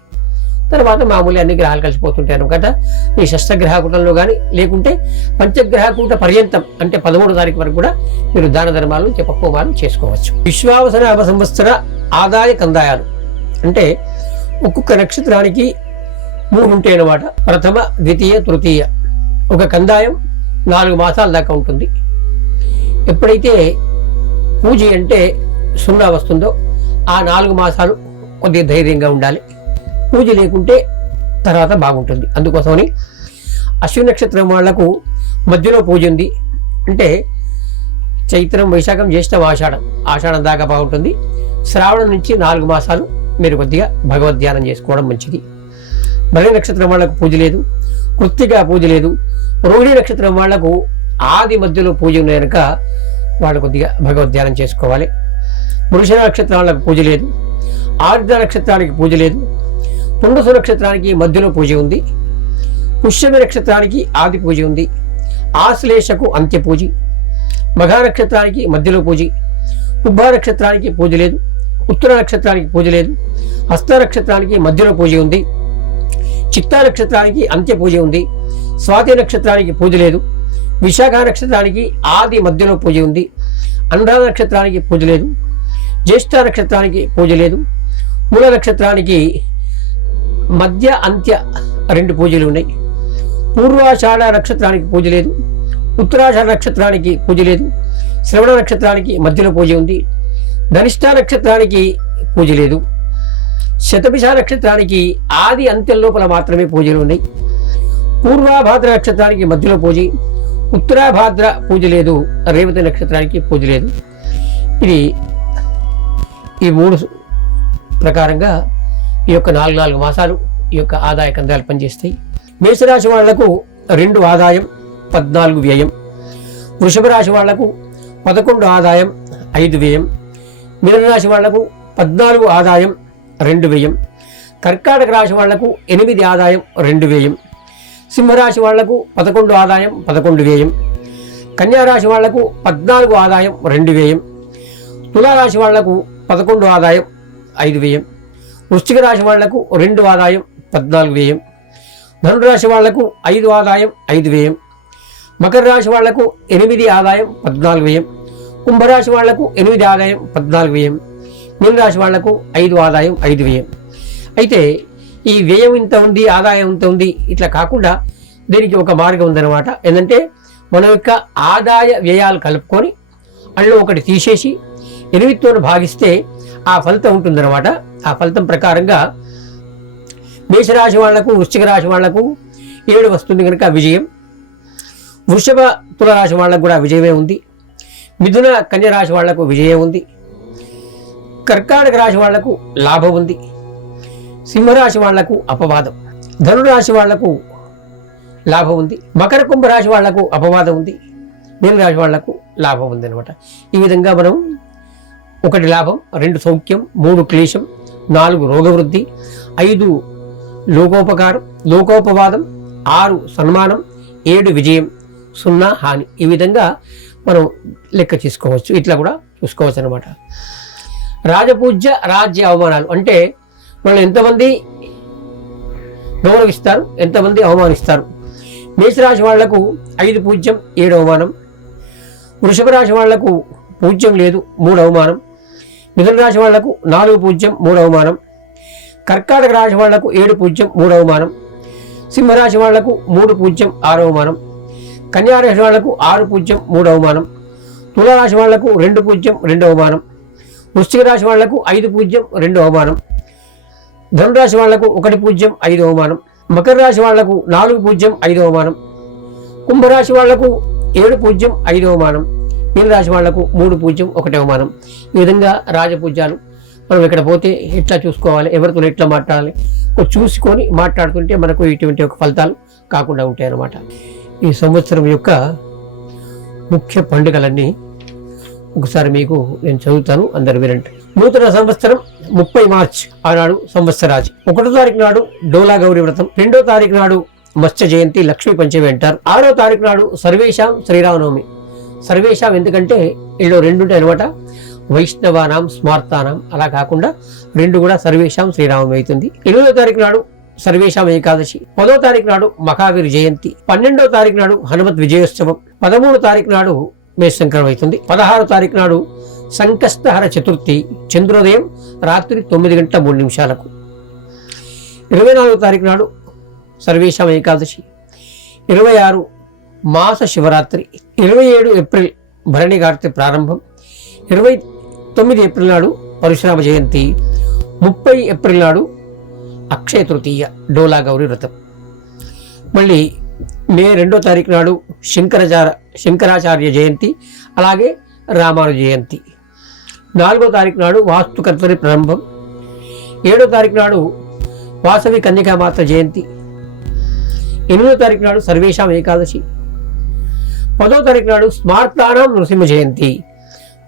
తర్వాత మామూలు అన్ని గ్రహాలు కలిసిపోతుంటాయి అనమాట. ఈ షష్టగ్రహకూటంలో కానీ లేకుంటే పంచగ్రహకూట పర్యంతం అంటే 13వ తారీఖు వరకు కూడా మీరు దాన ధర్మాలు జపహోమాలు చేసుకోవచ్చు. విశ్వావసనామ సంవత్సర ఆదాయ కందాయాలు అంటే ఒక్కొక్క నక్షత్రానికి 3 ఉంటాయి అన్నమాట. ప్రథమ, ద్వితీయ, తృతీయ. ఒక కందాయం 4 మాసాల దాకా ఉంటుంది. ఎప్పుడైతే పూజ అంటే 0 వస్తుందో ఆ 4 మాసాలు కొద్దిగా ధైర్యంగా ఉండాలి. పూజ లేకుంటే తర్వాత బాగుంటుంది. అందుకోసమని అశ్విని నక్షత్రం వాళ్లకు మధ్యలో పూజ ఉంది అంటే చైత్రం, వైశాఖం, జ్యేష్ఠం, ఆషాఢం దాకా బాగుంటుంది. శ్రావణం నుంచి 4 మాసాలు మీరు కొద్దిగా భగవద్ధ్యానం చేసుకోవడం మంచిది. భరణి నక్షత్రం వాళ్లకు పూజ లేదు, కృత్తిక పూజ లేదు. రోహిణి నక్షత్రం వాళ్లకు ఆది మధ్యలో పూజ ఉన్నాయి కనుక వాళ్ళు కొద్దిగా భగవద్ధ్యానం చేసుకోవాలి. వృషభ నక్షత్రం వాళ్ళకు పూజ లేదు, ఆరుద్ర నక్షత్రానికి పూజ లేదు, పుండసు నక్షత్రానికి మధ్యలో పూజ ఉంది, పుష్యమి నక్షత్రానికి ఆది పూజ ఉంది, ఆశ్లేషకు అంత్య పూజ, మఘ నక్షత్రానికి మధ్యలో పూజ, ఉభ నక్షత్రానికి పూజ లేదు, ఉత్తర నక్షత్రానికి పూజ లేదు, హస్త నక్షత్రానికి మధ్యలో పూజ ఉంది, చిత్తా నక్షత్రానికి అంత్య పూజ ఉంది, స్వాతి నక్షత్రానికి పూజ లేదు, విశాఖ నక్షత్రానికి ఆది మధ్యలో పూజ ఉంది, అనురాధ నక్షత్రానికి పూజ లేదు, జ్యేష్ఠ నక్షత్రానికి పూజ లేదు, మూల నక్షత్రానికి మధ్య అంత్య 2 పూజలు ఉన్నాయి, పూర్వాషాఢ నక్షత్రానికి పూజ లేదు, ఉత్తరాషాఢ నక్షత్రానికి పూజ లేదు, శ్రవణ నక్షత్రానికి మధ్యలో పూజ ఉంది, ధనిష్ఠ నక్షత్రానికి పూజ లేదు, శతభిష నక్షత్రానికి ఆది అంత్యం లోపల మాత్రమే పూజలు ఉన్నాయి, పూర్వాభాద్ర నక్షత్రానికి మధ్యలో పూజ, ఉత్తరాభాద్ర పూజ లేదు, రేవతి నక్షత్రానికి పూజ లేదు. ఇది ఈ 3 ప్రకారంగా ఈ యొక్క 4 మాసాలు ఈ యొక్క ఆదాయ కందాలు పనిచేస్తాయి. మేషరాశి వాళ్లకు 2 ఆదాయం 14 వ్యయం, వృషభ రాశి వాళ్లకు 11 ఆదాయం 5 వ్యయం, మిథునరాశి వాళ్లకు 14 ఆదాయం 2 వ్యయం, కర్కాటక రాశి వాళ్లకు 8 ఆదాయం 2 వ్యయం, సింహరాశి వాళ్లకు 11 ఆదాయం 11 వ్యయం, కన్యారాశి వాళ్లకు 14 ఆదాయం 2 వ్యయం, తులారాశి వాళ్లకు 11 ఆదాయం 5 వ్యయం, వృశ్చిక రాశి వాళ్లకు 2 ఆదాయం 14 వ్యయం, ధనురాశి వాళ్లకు 5 ఆదాయం 5 వ్యయం, మకర రాశి వాళ్లకు 8 ఆదాయం 14 వ్యయం, కుంభరాశి వాళ్లకు 8 ఆదాయం 14 వ్యయం, మీనరాశి వాళ్లకు 5 ఆదాయం 5 వ్యయం. అయితే ఈ వ్యయం ఇంత ఉంది, ఆదాయం ఇంత ఉంది ఇట్లా కాకుండా దీనికి ఒక మార్గం ఉందన్నమాట. ఏంటంటే మన యొక్క ఆదాయ వ్యయాలు కలుపుకొని అందులో ఒకటి తీసేసి 8తో భాగిస్తే ఆ ఫలితం ఉంటుందన్నమాట. ఆ ఫలితం ప్రకారంగా మేషరాశి వాళ్లకు, వృశ్చిక రాశి వాళ్లకు 7 వస్తుంది కనుక విజయం, వృషభ తులరాశి వాళ్లకు కూడా విజయమే ఉంది, మిథున కన్యరాశి వాళ్లకు విజయం ఉంది, కర్కాటక రాశి వాళ్లకు లాభం ఉంది, సింహరాశి వాళ్లకు అపవాదం, ధనురాశి వాళ్లకు లాభం ఉంది, మకర కుంభ రాశి వాళ్లకు అపవాదం ఉంది, మీనరాశి వాళ్లకు లాభం ఉంది అనమాట. ఈ విధంగా మనం 1 లాభం, 2 సౌఖ్యం, 3 క్లేశం, 4 రోగవృద్ధి, 5 లోకోపకారం, లోకోపవాదం, 6 సన్మానం, 7 విజయం, 0 హాని. ఈ విధంగా మనం లెక్క చేసుకోవచ్చు. ఇట్లా కూడా చూసుకోవచ్చు అనమాట. రాజపూజ్య, రాజ్య అవమానాలు అంటే మనల్ని ఎంతమంది గౌరవిస్తారు, ఎంతమంది అవమానిస్తారు. మేషరాశి వాళ్లకు 5 పూజ్యం, 7 అవమానం, వృషభ రాశి వాళ్లకు పూజ్యం లేదు, 3 అవమానం. మిథున రాశి వాళ్లకు 4 పూజ్యం, 3 అవమానం. కర్కాటక రాశి వాళ్లకు 7 పూజ్యం, 3 అవమానం. సింహరాశి వాళ్లకు 3 పూజ్యం, 6 అవమానం. కన్యారాశి వాళ్లకు 6 పూజ్యం, 3 అవమానం. తులారాశి వాళ్లకు 2 పూజ్యం, 2 అవమానం. వృశ్చిక రాశి వాళ్లకు 5 పూజ్యం, 2 అవమానం. ధనురాశి వాళ్లకు 1 పూజ్యం, 5 అవమానం. మకర రాశి వాళ్లకు 4 పూజ్యం, 5 అవమానం. కుంభరాశి వాళ్లకు 7 పూజ్యం, 5 అవమానం. మీనరాశి వాళ్లకు 3 పూజ్యం, 1 అవమానం. ఈ విధంగా రాజపూజ్యాలు మనం ఇక్కడ పోతే ఎట్లా చూసుకోవాలి, ఎవరితో ఎట్లా మాట్లాడాలి, చూసుకొని మాట్లాడుతుంటే మనకు ఇటువంటి ఒక ఫలితాలు కాకుండా ఉంటాయి అన్నమాట. ఈ సంవత్సరం యొక్క ముఖ్య పండుగలన్నీ ఒకసారి మీకు నేను చదువుతాను, అందరు వినండి. నూతన సంవత్సరం 30 మార్చ్ ఆనాడు సంవత్సరాది. 1వ తారీఖు నాడు డోలా గౌరీ వ్రతం. 2వ తారీఖు నాడు మత్స్య జయంతి, లక్ష్మీ పంచమి అంటారు. 6వ తారీఖు నాడు సర్వేషాం శ్రీరామనవమి. సర్వేషాం ఎందుకంటే వీళ్ళు 2 ఉంటాయి అనమాట, వైష్ణవానాం స్మార్తానాం, అలా కాకుండా 2 కూడా సర్వేషాం శ్రీరామం అవుతుంది. 8వ తారీఖు నాడు సర్వేషాం ఏకాదశి. 10వ తారీఖు నాడు మహావీర్ జయంతి. 12వ తారీఖు నాడు హనుమత్ విజయోత్సవం. 13వ తారీఖు నాడు మేష సంక్రమం అవుతుంది. 16వ తారీఖు నాడు సంకష్టహర చతుర్థి, చంద్రోదయం రాత్రి 9:03. 24వ తారీఖు నాడు సర్వేషాం ఏకాదశి. 26 మాస శివరాత్రి. 27 ఏప్రిల్ భరణి కార్తె ప్రారంభం. 29 ఏప్రిల్ నాడు పరశురామ జయంతి. 30 ఏప్రిల్ నాడు అక్షయ తృతీయ, డోలా గౌరీ వ్రతం. మళ్ళీ మే 2వ తారీఖు నాడు శంకరాచార్య జయంతి, అలాగే రామానుజ జయంతి. 4వ తారీఖు నాడు వాస్తుకర్తరి ప్రారంభం. 7వ తారీఖు నాడు వాసవి కన్యకామాత జయంతి. 8వ తారీఖు నాడు సర్వేషాం ఏకాదశి. 10వ తారీఖు నాడు స్మార్తానాం నృసింహ జయంతి.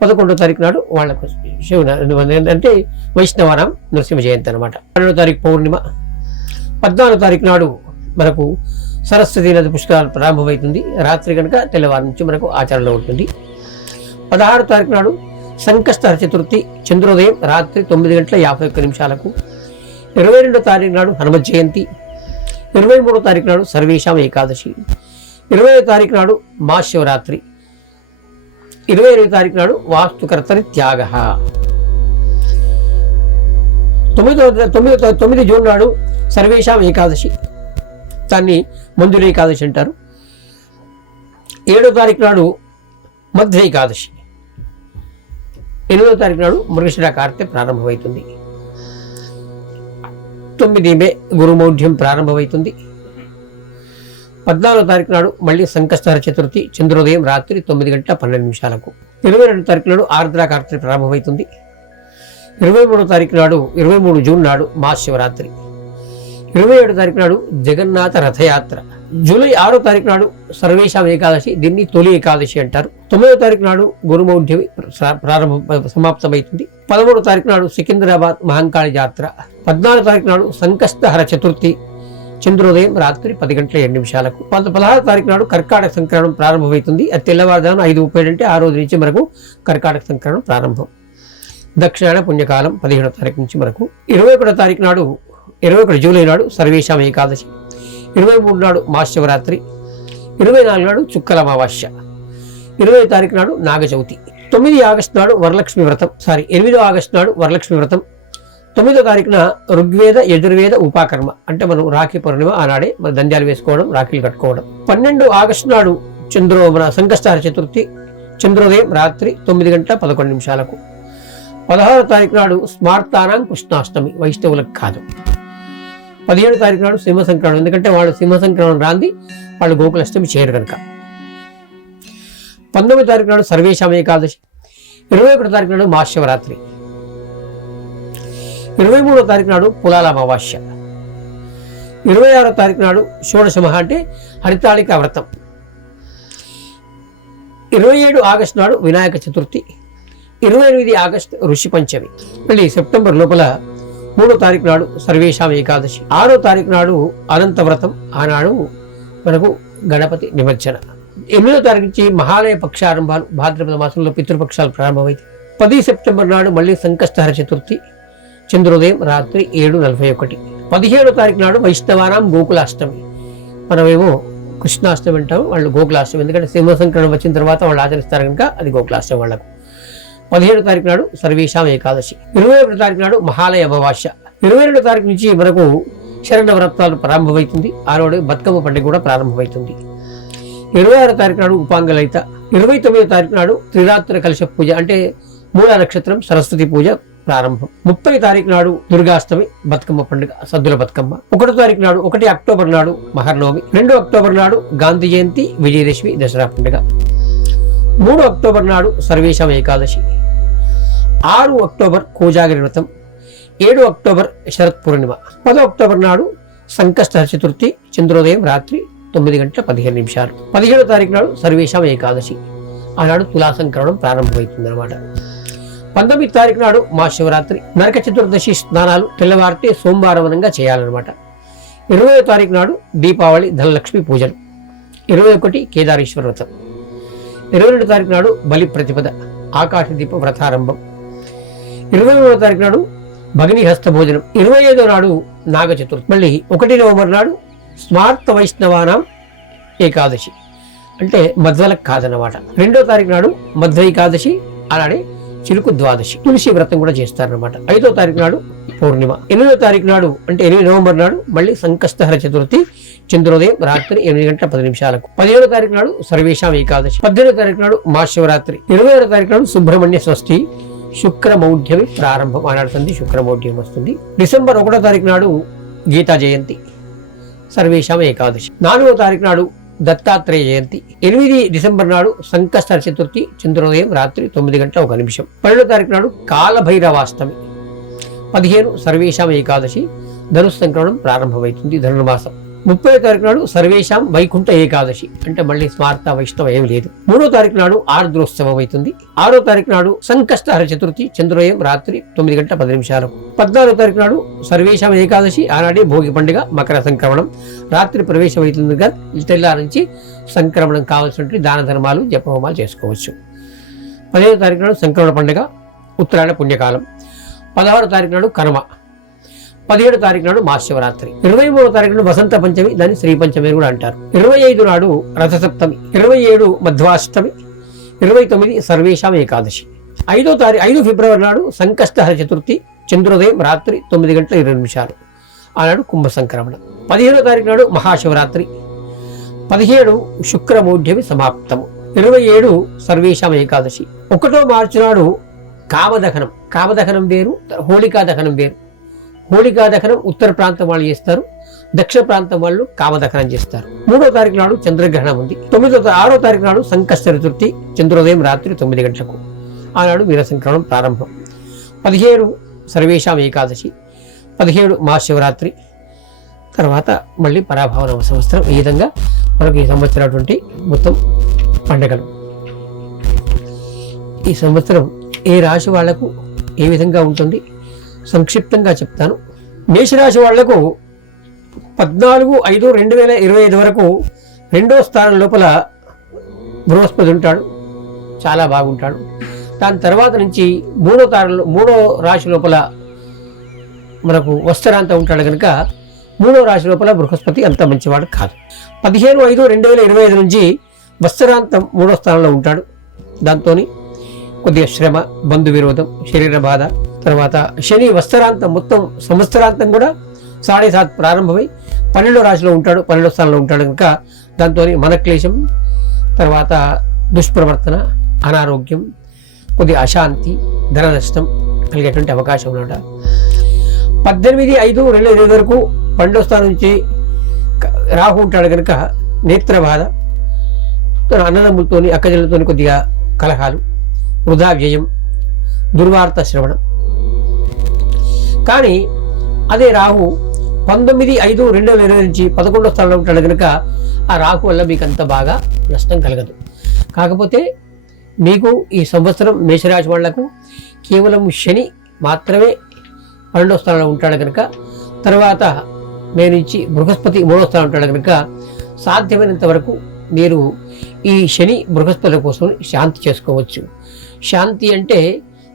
11వ తారీఖు నాడు వాళ్ళకు అంటే వైష్ణవానాం నృసింహ జయంతి అనమాట. 12వ తారీఖు పౌర్ణిమ. 14వ తారీఖు నాడు మనకు సరస్వతీ నది పుష్కరాలు ప్రారంభమవుతుంది. రాత్రి కనుక తెల్లవారి నుంచి మనకు ఆచరణలో ఉంటుంది. 16వ తారీఖు నాడు సంకష్టహర చతుర్థి, చంద్రోదయం రాత్రి 9:51. 22వ తారీఖు నాడు హనుమత్ జయంతి. 23వ తారీఖు నాడు సర్వేషాం ఏకాదశి. 20వ తారీఖు నాడు మహాశివరాత్రి. 28వ తారీఖు నాడు వాస్తుకర్తరి త్యాగ. 9 జూన్ నాడు సర్వేషాం ఏకాదశి, దాన్ని మంజుల ఏకాదశి అంటారు. 7వ తారీఖు నాడు మధ్య ఏకాదశి. 8వ తారీఖు నాడు మృగశిర కార్తె ప్రారంభమవుతుంది. 9 మే గురుమౌఢ్యం ప్రారంభమవుతుంది. 14వ తారీఖు నాడు మళ్ళీ సంకష్టహర చతుర్థి, చంద్రోదయం రాత్రి 9:12. 22వ తారీఖు నాడు ఆర్ద్ర కార్తె ప్రారంభమవుతుంది. 23వ తారీఖు నాడు 23 జూన్ నాడు మహాశివరాత్రి. 27వ తారీఖు నాడు జగన్నాథ రథయాత్ర. జూలై 6వ తారీఖు నాడు సర్వేషాం ఏకాదశి, దీన్ని తొలి ఏకాదశి అంటారు. 9వ తారీఖు నాడు గురుమౌఢ్యమి సమాప్తమవుతుంది. 13వ తారీఖు నాడు సికింద్రాబాద్ మహంకాళి జాతర. 14వ తారీఖు నాడు సంకష్టహర చతుర్థి, చంద్రోదయం రాత్రి 10:07. 16వ తారీఖు నాడు కర్కాటక సంక్రమణం ప్రారంభమవుతుంది. అది తెల్లవారుజామున 5:30 అంటే ఆ రోజు నుంచి మనకు కర్కాటక సంక్రమణం ప్రారంభం. దక్షిణాయన పుణ్యకాలం 15వ తారీఖు నుంచి మనకు. 21వ తారీఖు నాడు 21 జూలై నాడు సర్వేషాం ఏకాదశి. 23 నాడు మహాశివరాత్రి. 24 నాడు చుక్కల అమావాస్య. 20వ తారీఖు నాడు నాగచవితి. 9 ఆగస్టు నాడు వరలక్ష్మి వ్రతం. 8 ఆగస్టు నాడు వరలక్ష్మి వ్రతం. 9వ తారీఖున ఋగ్వేద యజుర్వేద ఉపాకర్మ, అంటే మనం రాఖీ పౌర్ణిమ ఆనాడే మన దంద్యాలు వేసుకోవడం, రాఖీలు కట్టుకోవడం. 12 ఆగస్టు నాడు సంకష్టహర చతుర్థి, చంద్రోదయం రాత్రి 9:11. 16వ తారీఖు నాడు స్మార్తానాం కృష్ణాష్టమి, వైష్ణవులకు కాదు. 17వ తారీఖు నాడు సింహ సంక్రమణం, ఎందుకంటే వాళ్ళు సింహ సంక్రమణం రాంది, వాళ్ళు గోకులాష్టమి చేయరు కనుక. 19వ తారీఖు నాడు సర్వేషాం ఏకాదశి. 21వ తారీఖు నాడు మహాశివరాత్రి. 23వ తారీఖు నాడు పులాల అమావాస్య. 26వ తారీఖు నాడు షోడశమహ అంటే హరితాళిక వ్రతం. 27 ఆగస్టు నాడు వినాయక చతుర్థి. 28 ఆగస్టు ఋషి పంచమి. మళ్ళీ సెప్టెంబర్ లోపల 3వ తారీఖు నాడు సర్వేషాం ఏకాదశి. 6వ తారీఖు నాడు అనంత వ్రతం, ఆనాడు మనకు గణపతి నిమజ్జన. 8వ తారీఖు నుంచి మహాలయ పక్షారంభాలు, భాద్రపద మాసంలో పితృపక్షాలు ప్రారంభమైంది. 10 సెప్టెంబర్ నాడు మళ్ళీ సంకష్టహర చతుర్థి, చంద్రోదయం రాత్రి 7:41. 17వ తారీఖు నాడు వైష్ణవానాం గోకులాష్టమి, మనమేమో కృష్ణాష్టమి అంటారు, వాళ్ళు గోకులాష్టమి. ఎందుకంటే సింహ సంక్రమణం వచ్చిన తర్వాత వాళ్ళు ఆచరిస్తారు కనుక అది గోకులాష్టమి వాళ్ళకు. 17వ తారీఖు నాడు సర్వేషాం ఏకాదశి. 21వ తారీఖు నాడు మహాలయ అమావాస్య. 22వ తారీఖు నుంచి మనకు శరన్నవరత్నాలు ప్రారంభమవుతుంది. ఆ రోజు బతుకమ్మ పండుగ కూడా ప్రారంభమవుతుంది. 26వ తారీఖు నాడు ఉపాంగలయిత. 29వ తారీఖు నాడు త్రిరాత్ర కలశ పూజ అంటే మూల నక్షత్రం సరస్వతి పూజ ప్రారంభం. 30వ తారీఖు నాడు దుర్గాష్టమి బతుకమ్మ పండుగ, సద్దుల బతుకమ్మ. 1వ తారీఖు నాడు 1 అక్టోబర్ నాడు మహర్నవమి. 2 అక్టోబర్ నాడు గాంధీ జయంతి, విజయదశమి, దసరా పండుగ. 3 అక్టోబర్ నాడు సర్వేషాం ఏకాదశి. 6 అక్టోబర్ కోజాగిరి వ్రతం. 7 అక్టోబర్ శరత్ పూర్ణిమ. 10 అక్టోబర్ నాడు సంకష్టహర చతుర్థి, చంద్రోదయం రాత్రి 9:15. 17వ తారీఖు నాడు సర్వేషాం ఏకాదశి. ఆనాడు తులా సంక్రమణం ప్రారంభమవుతుంది అనమాట. 19వ తారీఖు నాడు మహాశివరాత్రి. నరక చతుర్దశి స్నానాలు తెల్లవారితే సోమవారవనంగా చేయాలన్నమాట. 20వ తారీఖు నాడు దీపావళి, ధనలక్ష్మి పూజలు. 21 కేదారేశ్వర వ్రతం. 22వ తారీఖు నాడు బలి ప్రతిపద, ఆకాశ దీప వ్రతారంభం. 23వ తారీఖు నాడు భగిని హస్త భోజనం. 25వ నాడు నాగ చతుర్థి. మళ్ళీ 1 నవంబర్ నాడు స్మార్త వైష్ణవానాం ఏకాదశి అంటే మధ్వలకు కాదన్నమాట. 2వ తారీఖు నాడు మధ్వ ఏకాదశి, అలానే చిలుకు ద్వాదశి, తులసి వ్రతం కూడా చేస్తారనమాట. 5వ తారీఖు నాడు పౌర్ణిమ. 8వ తారీఖు నాడు అంటే 8 నవంబర్ నాడు మళ్ళీ సంకష్టహర చతుర్థి, చంద్రోదయం రాత్రి 8:10. 17వ తారీఖు నాడు సర్వేషాం ఏకాదశి. 18వ తారీఖు నాడు మహాశివరాత్రి. 20వ తారీఖు నాడు సుబ్రహ్మణ్య షష్ఠి, శుక్రమౌఢ్యమి ప్రారంభం. ఆనాడు సంధి శుక్రమౌఢ్యం వస్తుంది. డిసెంబర్ 1వ తారీఖు నాడు గీతా జయంతి, సర్వేషాం ఏకాదశి. 4వ తారీఖు నాడు దత్తాత్రేయ జయంతి. 8 డిసెంబర్ నాడు సంకష్టహర చతుర్థి, చంద్రోదయం రాత్రి 9:01. 12వ తారీఖు నాడు కాలభైరవాష్టమి. 15 సర్వేషాం ఏకాదశి, ధనుస్ సంక్రమణం ప్రారంభమవుతుంది, ధనుర్మాసం. 30వ తారీఖు నాడు సర్వేషాం వైకుంఠ ఏకాదశి అంటే మళ్ళీ స్మార్త వైష్ణవ ఏం లేదు. 3వ తారీఖు నాడు ఆర్ద్రోత్సవం అవుతుంది. 6వ తారీఖు నాడు సంకష్టహర చతుర్థి, చంద్రోదయం రాత్రి 9:10. 14వ తారీఖు నాడు సర్వేషాం ఏకాదశి, ఆనాడే భోగి పండుగ, మకర సంక్రమణం. రాత్రి ప్రవేశం అవుతుంది కదా, తెల్లారి నుంచి సంక్రమణం కావాల్సినటువంటి దాన ధర్మాలు, జపహోమాలు చేసుకోవచ్చు. 15వ తారీఖు నాడు సంక్రమణ పండుగ, ఉత్తరాయణ పుణ్యకాలం. 16వ తారీఖు నాడు కనుమ. 17వ తారీఖు నాడు మహాశివరాత్రి. 23వ తారీఖు నాడు వసంత పంచమి, దాన్ని శ్రీ పంచమి కూడా అంటారు. 25 నాడు రథసప్తమి. 27 మధ్వాష్టమి. 29 సర్వేషాం ఏకాదశి. 5 ఫిబ్రవరి నాడు సంకష్టహర చతుర్థి, చంద్రోదయం రాత్రి 9:20. ఆనాడు కుంభ సంక్రమణం. 15వ తారీఖు నాడు మహాశివరాత్రి. 17 శుక్రమౌఢ్యమి సమాప్తము. 27 సర్వేషాం ఏకాదశి. 1వ మార్చి నాడు కామదహనం. కామదహనం వేరు, హోళికా దహనం వేరు. హోళికా దహనం ఉత్తర ప్రాంతం వాళ్ళు చేస్తారు, దక్షిణ ప్రాంతం వాళ్ళు కామదహనం చేస్తారు. 3వ తారీఖు నాడు చంద్రగ్రహణం ఉంది. 6వ తారీఖు నాడు సంకష్ట చతుర్థి, చంద్రోదయం రాత్రి 9 గంటలకు. ఆనాడు వీర సంక్రమణం ప్రారంభం. 17 సర్వేషాం ఏకాదశి. 17 మహాశివరాత్రి. తర్వాత మళ్ళీ పరాభవ నవ సంవత్సరం. ఈ విధంగా మనకు ఈ సంవత్సరం మొత్తం పండుగలు. ఈ సంవత్సరం ఏ రాశి వాళ్లకు ఏ విధంగా ఉంటుంది సంక్షిప్తంగా చెప్తాను. మేషరాశి వాళ్లకు 14/5/2025 వరకు 2వ స్థానం లోపల బృహస్పతి ఉంటాడు, చాలా బాగుంటాడు. దాని తర్వాత నుంచి 3వ రాశి లోపల మనకు వస్త్రాంతం ఉంటాడు కనుక 3వ రాశి లోపల బృహస్పతి అంత మంచివాడు కాదు. 15/5/2025 నుంచి వస్త్రాంతం 3వ స్థానంలో ఉంటాడు. దాంతో కొద్దిగా శ్రమ, బంధు విరోధం, శరీర బాధ. తర్వాత శని వస్త్రాంతం మొత్తం సంవత్సరాంతం కూడా 7.5 ప్రారంభమై 12వ రాశిలో ఉంటాడు, 12వ స్థానంలో ఉంటాడు కనుక దాంతో మనక్లేశం, తర్వాత దుష్ప్రవర్తన, అనారోగ్యం, కొద్దిగా అశాంతి, ధన నష్టం కలిగేటువంటి అవకాశం ఉన్నట. 18/5/2025 వరకు 12వ స్థానం నుంచి రాహు ఉంటాడు కనుక నేత్ర బాధ, అన్నదమ్ములతోని అక్కజల్లతోని కొద్దిగా కలహాలు, వృధా వ్యయం, దుర్వార్త శ్రవణం. కానీ అదే రాహు 19/5/2025 నుంచి 11వ స్థానంలో ఉంటాడు కనుక ఆ రాహు వల్ల మీకు అంత బాగా నష్టం కలగదు. కాకపోతే మీకు ఈ సంవత్సరం మేషరాశి వాళ్లకు కేవలం శని మాత్రమే 12వ స్థానంలో ఉంటాడు కనుక, తర్వాత మే నుంచి బృహస్పతి 3వ స్థానం ఉంటాడు కనుక సాధ్యమైనంత వరకు మీరు ఈ శని బృహస్పతుల కోసం శాంతి చేసుకోవచ్చు. శాంతి అంటే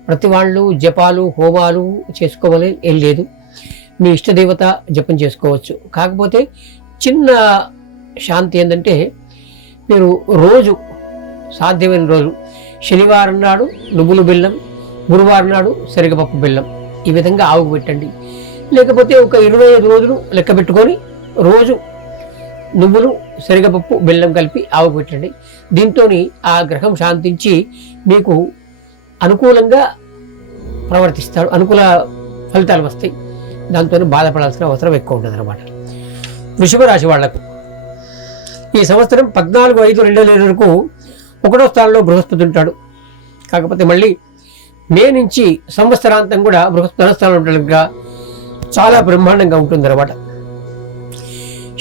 ప్రతి వాళ్ళు జపాలు హోమాలు చేసుకోవాలి ఏం లేదు, మీ ఇష్టదేవత జపం చేసుకోవచ్చు. కాకపోతే చిన్న శాంతి ఏంటంటే మీరు రోజు సాధ్యమైన రోజు శనివారం నాడు నువ్వులు బెల్లం, గురువారం నాడు శనగపప్పు బెల్లం ఈ విధంగా ఆవుకు పెట్టండి. లేకపోతే ఒక 25 రోజులు లెక్క పెట్టుకొని రోజు నువ్వులు శనగపప్పు బెల్లం కలిపి ఆవుకు పెట్టండి. దీంతో ఆ గ్రహం శాంతించి మీకు అనుకూలంగా ప్రవర్తిస్తాడు, అనుకూల ఫలితాలు వస్తాయి. దాంతో బాధపడాల్సిన అవసరం ఎక్కువ ఉంటుంది అన్నమాట. వృషభ రాశి వాళ్లకు ఈ సంవత్సరం 14/5/2020 వరకు 1వ స్థానంలో బృహస్పతి ఉంటాడు. కాకపోతే మళ్ళీ మే నుంచి సంవత్సరాంతం కూడా బృహస్పతి ధనస్థానంలో ఉండడంగా చాలా బ్రహ్మాండంగా ఉంటుంది అన్నమాట.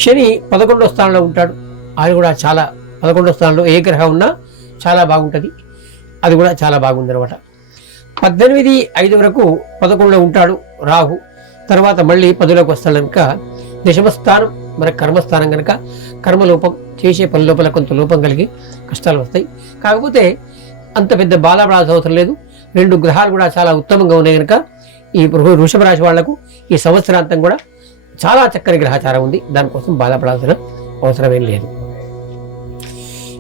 శని 11వ స్థానంలో ఉంటాడు. ఆయన కూడా చాలా 11వ స్థానంలో ఏ గ్రహం ఉన్నా చాలా బాగుంటుంది, అది కూడా చాలా బాగుంది అనమాట. 18/5 వరకు 11లో ఉంటాడు రాహు. తర్వాత మళ్ళీ 10లోకి వస్తాడు కనుక దశమస్థానం మన కర్మస్థానం కనుక కర్మలోపం, చేసే పని లోపల కొంత లోపం కలిగి కష్టాలు వస్తాయి. కాకపోతే అంత పెద్ద బాధపడాల్సిన అవసరం లేదు. 2 గ్రహాలు కూడా చాలా ఉత్తమంగా ఉన్నాయి కనుక ఈ వృషభ రాశి వాళ్లకు ఈ సంవత్సరాంతం కూడా చాలా చక్కని గ్రహచారం ఉంది. దానికోసం బాధపడాల్సిన అవసరమేం లేదు.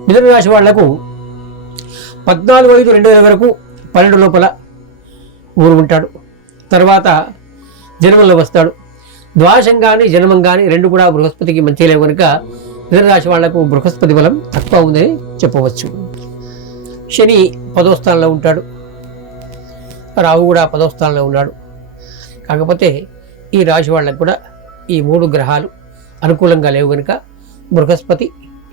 మిథున రాశి వాళ్లకు 14/5/2020 వరకు 12 లోపల ఊరు ఉంటాడు. తర్వాత జన్మంలో వస్తాడు. ద్వాదశం కానీ జన్మం కానీ 2 కూడా బృహస్పతికి మంచి లేవు కనుక మిథున రాశి వాళ్లకు బృహస్పతి బలం తక్కువ ఉందని చెప్పవచ్చు. శని 10వ స్థానంలో ఉంటాడు. రాహు కూడా 10వ స్థానంలో ఉన్నాడు. కాకపోతే ఈ రాశి వాళ్ళకు కూడా ఈ 3 గ్రహాలు అనుకూలంగా లేవు కనుక బృహస్పతి,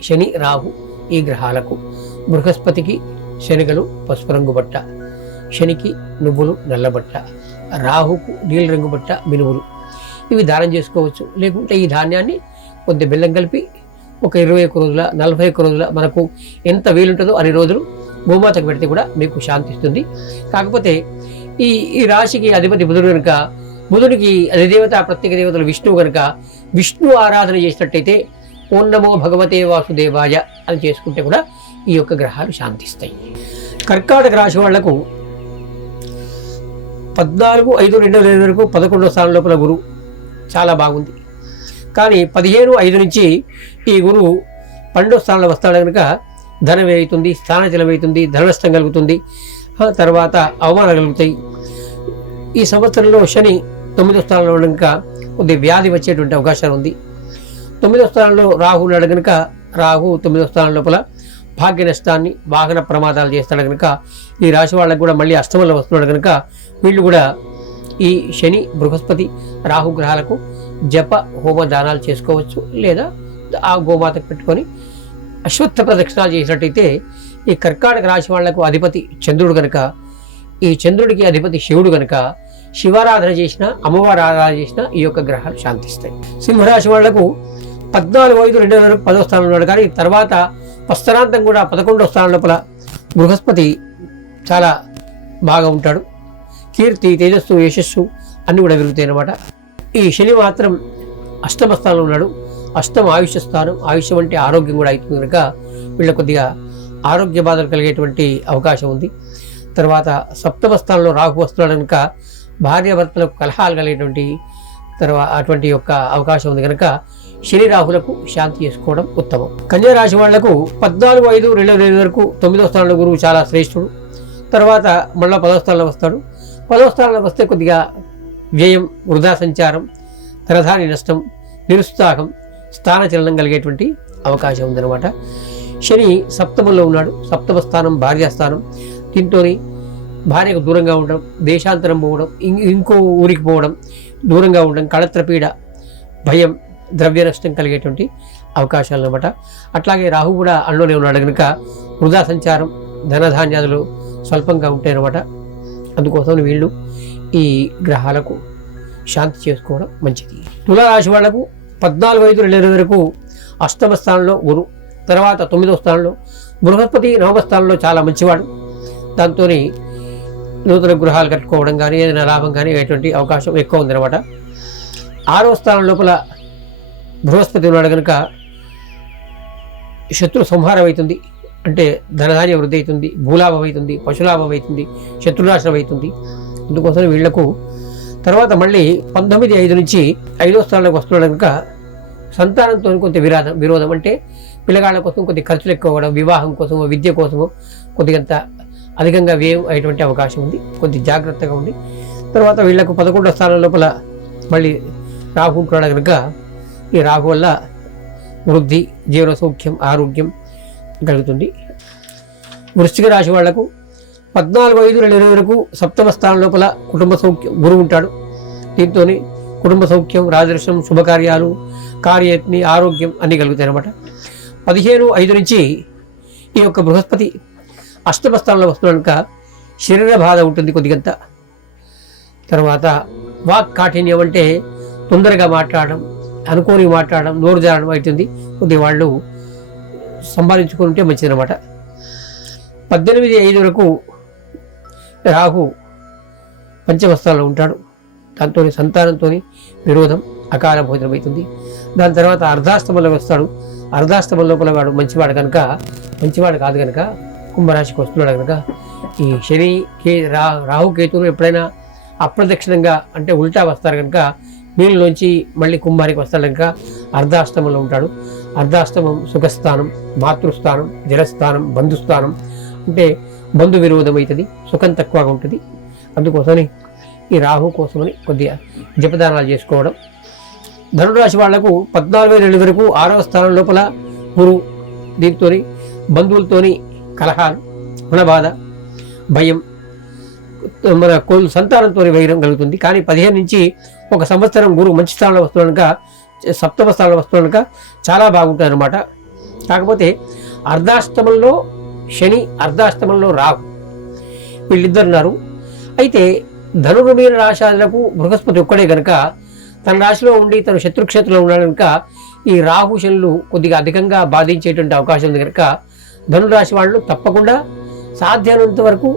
శని, రాహు ఈ గ్రహాలకు బృహస్పతికి శనగలు పసుపు రంగు బట్ట, శనికి నువ్వులు నల్లబట్ట, రాహుకు నీల రంగు బట్ట మినువులు ఇవి దానం చేసుకోవచ్చు. లేకుంటే ఈ ధాన్యాన్ని కొద్ది బెల్లం కలిపి ఒక 21 రోజుల 41 రోజుల మనకు ఎంత వీలుంటుందో అన్ని రోజులు గోమాతకు పెడితే కూడా మీకు శాంతిస్తుంది. కాకపోతే ఈ రాశికి అధిపతి బుధుడు కనుక బుధుడికి అధిదేవత ప్రత్యేక దేవతలు విష్ణువు కనుక విష్ణు ఆరాధన చేసినట్టయితే ఓం నమో భగవతే వాసుదేవాయ అని చేసుకుంటే కూడా ఈ యొక్క గ్రహాలు శాంతిస్తాయి. కర్కాటక రాశి వాళ్లకు 14/5/2020 వరకు 11వ స్థానం లోపల గురువు చాలా బాగుంది. కానీ 15/5 నుంచి ఈ గురువు 12వ స్థానంలో వస్తాడు కనుక ధన వ్యయవుతుంది, స్థానచలం అవుతుంది, ధన నష్టం కలుగుతుంది, తర్వాత అవమానాలు కలుగుతాయి. ఈ సంవత్సరంలో శని 9వ స్థానంలో ఉండడం కనుక కొద్ది వ్యాధి వచ్చేటువంటి అవకాశాలు ఉంది. 9వ స్థానంలో రాహు ఉన్నాడు కనుక రాహు 9వ స్థానం లోపల భాగ్య నష్టాన్ని, వాహన ప్రమాదాలు చేస్తాడు కనుక ఈ రాశి వాళ్ళకు కూడా మళ్ళీ అష్టమంలో వస్తున్నాడు కనుక వీళ్ళు కూడా ఈ శని, బృహస్పతి, రాహు గ్రహాలకు జప హోమ దానాలు చేసుకోవచ్చు. లేదా ఆ గోమాతకు పెట్టుకొని అశ్వత్థ ప్రదక్షిణాలు చేసినట్టయితే ఈ కర్కాటక రాశి వాళ్లకు అధిపతి చంద్రుడు కనుక ఈ చంద్రుడికి అధిపతి శివుడు కనుక శివారాధన చేసిన, అమ్మవారి ఆరాధన చేసిన ఈ యొక్క గ్రహాలు శాంతిస్తాయి. సింహరాశి వాళ్లకు 14/5/2020 వరకు 10వ స్థానంలో ఉన్నాడు. కానీ తర్వాత వస్తరాంతం కూడా 11వ స్థానం లోపల బృహస్పతి చాలా బాగా ఉంటాడు. కీర్తి, తేజస్సు, యశస్సు అన్నీ కూడా పెరుగుతాయి అన్నమాట. ఈ శని మాత్రం అష్టమ స్థానంలో ఉన్నాడు. అష్టమ ఆయుష్య స్థానం, ఆయుష్యం అంటే ఆరోగ్యం కూడా అవుతుంది కనుక వీళ్ళ కొద్దిగా ఆరోగ్య బాధలు కలిగేటువంటి అవకాశం ఉంది. తర్వాత 7వ స్థానంలో రాహు వస్తున్నాడు కనుక భార్యాభర్తలకు కలహాలు కలిగేటువంటి అటువంటి యొక్క అవకాశం ఉంది కనుక శని రాహులకు శాంతి చేసుకోవడం ఉత్తమం. కన్యా రాశి వాళ్లకు 14/5/2020 వరకు 9వ స్థానంలో గురువు చాలా శ్రేష్ఠుడు. తర్వాత మళ్ళీ 10వ స్థానంలో వస్తాడు. 10వ స్థానంలో వస్తే కొద్దిగా వ్యయం, వృధా సంచారం, ధనధాన్య నష్టం, నిరుత్సాహం, స్థానచలనం కలిగేటువంటి అవకాశం ఉందన్నమాట. శని 7మలో ఉన్నాడు. 7వ స్థానం భార్యాస్థానం. దీంతో భార్యకు దూరంగా ఉండడం, దేశాంతరం పోవడం, ఇంకో ఊరికి పోవడం, దూరంగా ఉండడం, కళత్రపీడ, భయం, ద్రవ్య నష్టం కలిగేటువంటి అవకాశాలు అన్నమాట. అట్లాగే రాహు కూడా అందులోనే ఉన్నాడు కనుక వృధా సంచారం, ధనధాన్యాదులు స్వల్పంగా ఉంటాయి అన్నమాట. అందుకోసం వీళ్ళు ఈ గ్రహాలకు శాంతి చేసుకోవడం మంచిది. తులారాశి వాళ్లకు 14/5/2020 వరకు 8వ స్థానంలో గురు, తర్వాత 9వ స్థానంలో బృహస్పతి, 9వ స్థానంలో చాలా మంచివాడు. దాంతో నూతన గృహాలు కట్టుకోవడం కానీ ఏదైనా లాభం కానీ అటువంటి అవకాశం ఎక్కువ ఉందన్నమాట. 6వ స్థానం లోపల బృహస్పతి ఉన్నాడు కనుక శత్రు సంహారం అవుతుంది, అంటే ధనధాన్య వృద్ధి అవుతుంది, భూలాభం అవుతుంది, పశులాభం అవుతుంది, శత్రునాశనం అవుతుంది. అందుకోసం వీళ్లకు తర్వాత మళ్ళీ 19/5 నుంచి 5వ స్థానంలోకి వస్తున్నాడు కనుక సంతానంతో కొంత విరోధం అంటే పిల్లగాళ్ళ కోసం కొద్ది ఖర్చులు ఎక్కువ అవ్వడం, వివాహం కోసమో విద్య కోసమో కొద్దిగంత అధికంగా వ్యయం అయ్యేటువంటి అవకాశం ఉంది. కొద్ది జాగ్రత్తగా ఉంది. తర్వాత వీళ్లకు 11వ స్థానం లోపల మళ్ళీ రాహు ఉంటున్నాడు కనుక ఈ రాహు వల్ల వృద్ధి, జీవన సౌఖ్యం, ఆరోగ్యం కలుగుతుంది. వృశ్చిక రాశి వాళ్లకు 14/5/2020 వరకు 7వ స్థానం లోపల కుటుంబ సౌఖ్యం గురువు ఉంటాడు. దీంతో కుటుంబ సౌఖ్యం, రాజదర్శనం, శుభకార్యాలు, కార్యయత్ని, ఆరోగ్యం అన్నీ కలుగుతాయి అన్నమాట. 15/5 నుంచి ఈ యొక్క బృహస్పతి 8వ స్థానంలో వస్తున్న శరీర బాధ ఉంటుంది కొద్దిగంత. తర్వాత వాక్ కాఠిన్యం అంటే తొందరగా మాట్లాడడం, అనుకోని మాట్లాడడం, నోరు జారడం అవుతుంది. కొద్దిగా వాళ్ళు సంపాదించుకుంటే మంచిదన్నమాట. 18/5 వరకు రాహు 5వ స్థానంలో ఉంటాడు. దాంతో సంతానంతో విరోధం, అకాల భోజనం అవుతుంది. దాని తర్వాత అర్ధాష్టమంలో వస్తాడు. అర్ధాష్టమం లోపల వాడు మంచివాడు కనుక, మంచివాడు కాదు కనుక కుంభరాశికి వస్తున్నాడు కనుక ఈ శని రాహుకేతువులు ఎప్పుడైనా అప్రదక్షిణంగా అంటే ఉల్టా వస్తారు కనుక మీనులోంచి మళ్ళీ కుంభానికి వస్తాడు కనుక అర్ధాష్టమంలో ఉంటాడు. అర్ధాష్టమం సుఖస్థానం, మాతృస్థానం, జలస్థానం, బంధుస్థానం. అంటే బంధు విరోధం అవుతుంది, సుఖం తక్కువగా ఉంటుంది. అందుకోసమని ఈ రాహు కోసమని కొద్దిగా జపదానాలు చేసుకోవడం. ధనురాశి వాళ్లకు 14/2 వరకు 6వ స్థానం లోపల గురువు. దీంతో బంధువులతోని కలహాలు, రుణబాధ, భయం, మన సంతానంతో వైరం కలుగుతుంది. కానీ 15 నుంచి 1 సంవత్సరం గురువు మంచి స్థానంలో వస్తున్నక 7వ స్థానంలో వస్తున్నక చాలా బాగుంటుంది అన్నమాట. కాకపోతే అర్ధాష్టమంలో శని, అర్ధాష్టమంలో రాహు వీళ్ళిద్దరు ఉన్నారు. అయితే ధనుడు మీన రాశాలకు బృహస్పతి ఒక్కడే కనుక తన రాశిలో ఉండి తను శత్రుక్షేత్రంలో ఉన్నాడు కనుక ఈ రాహు శనులు కొద్దిగా అధికంగా బాధించేటువంటి అవకాశం ఉంది కనుక ధనురాశి వాళ్ళు తప్పకుండా సాధ్యమైనంత వరకు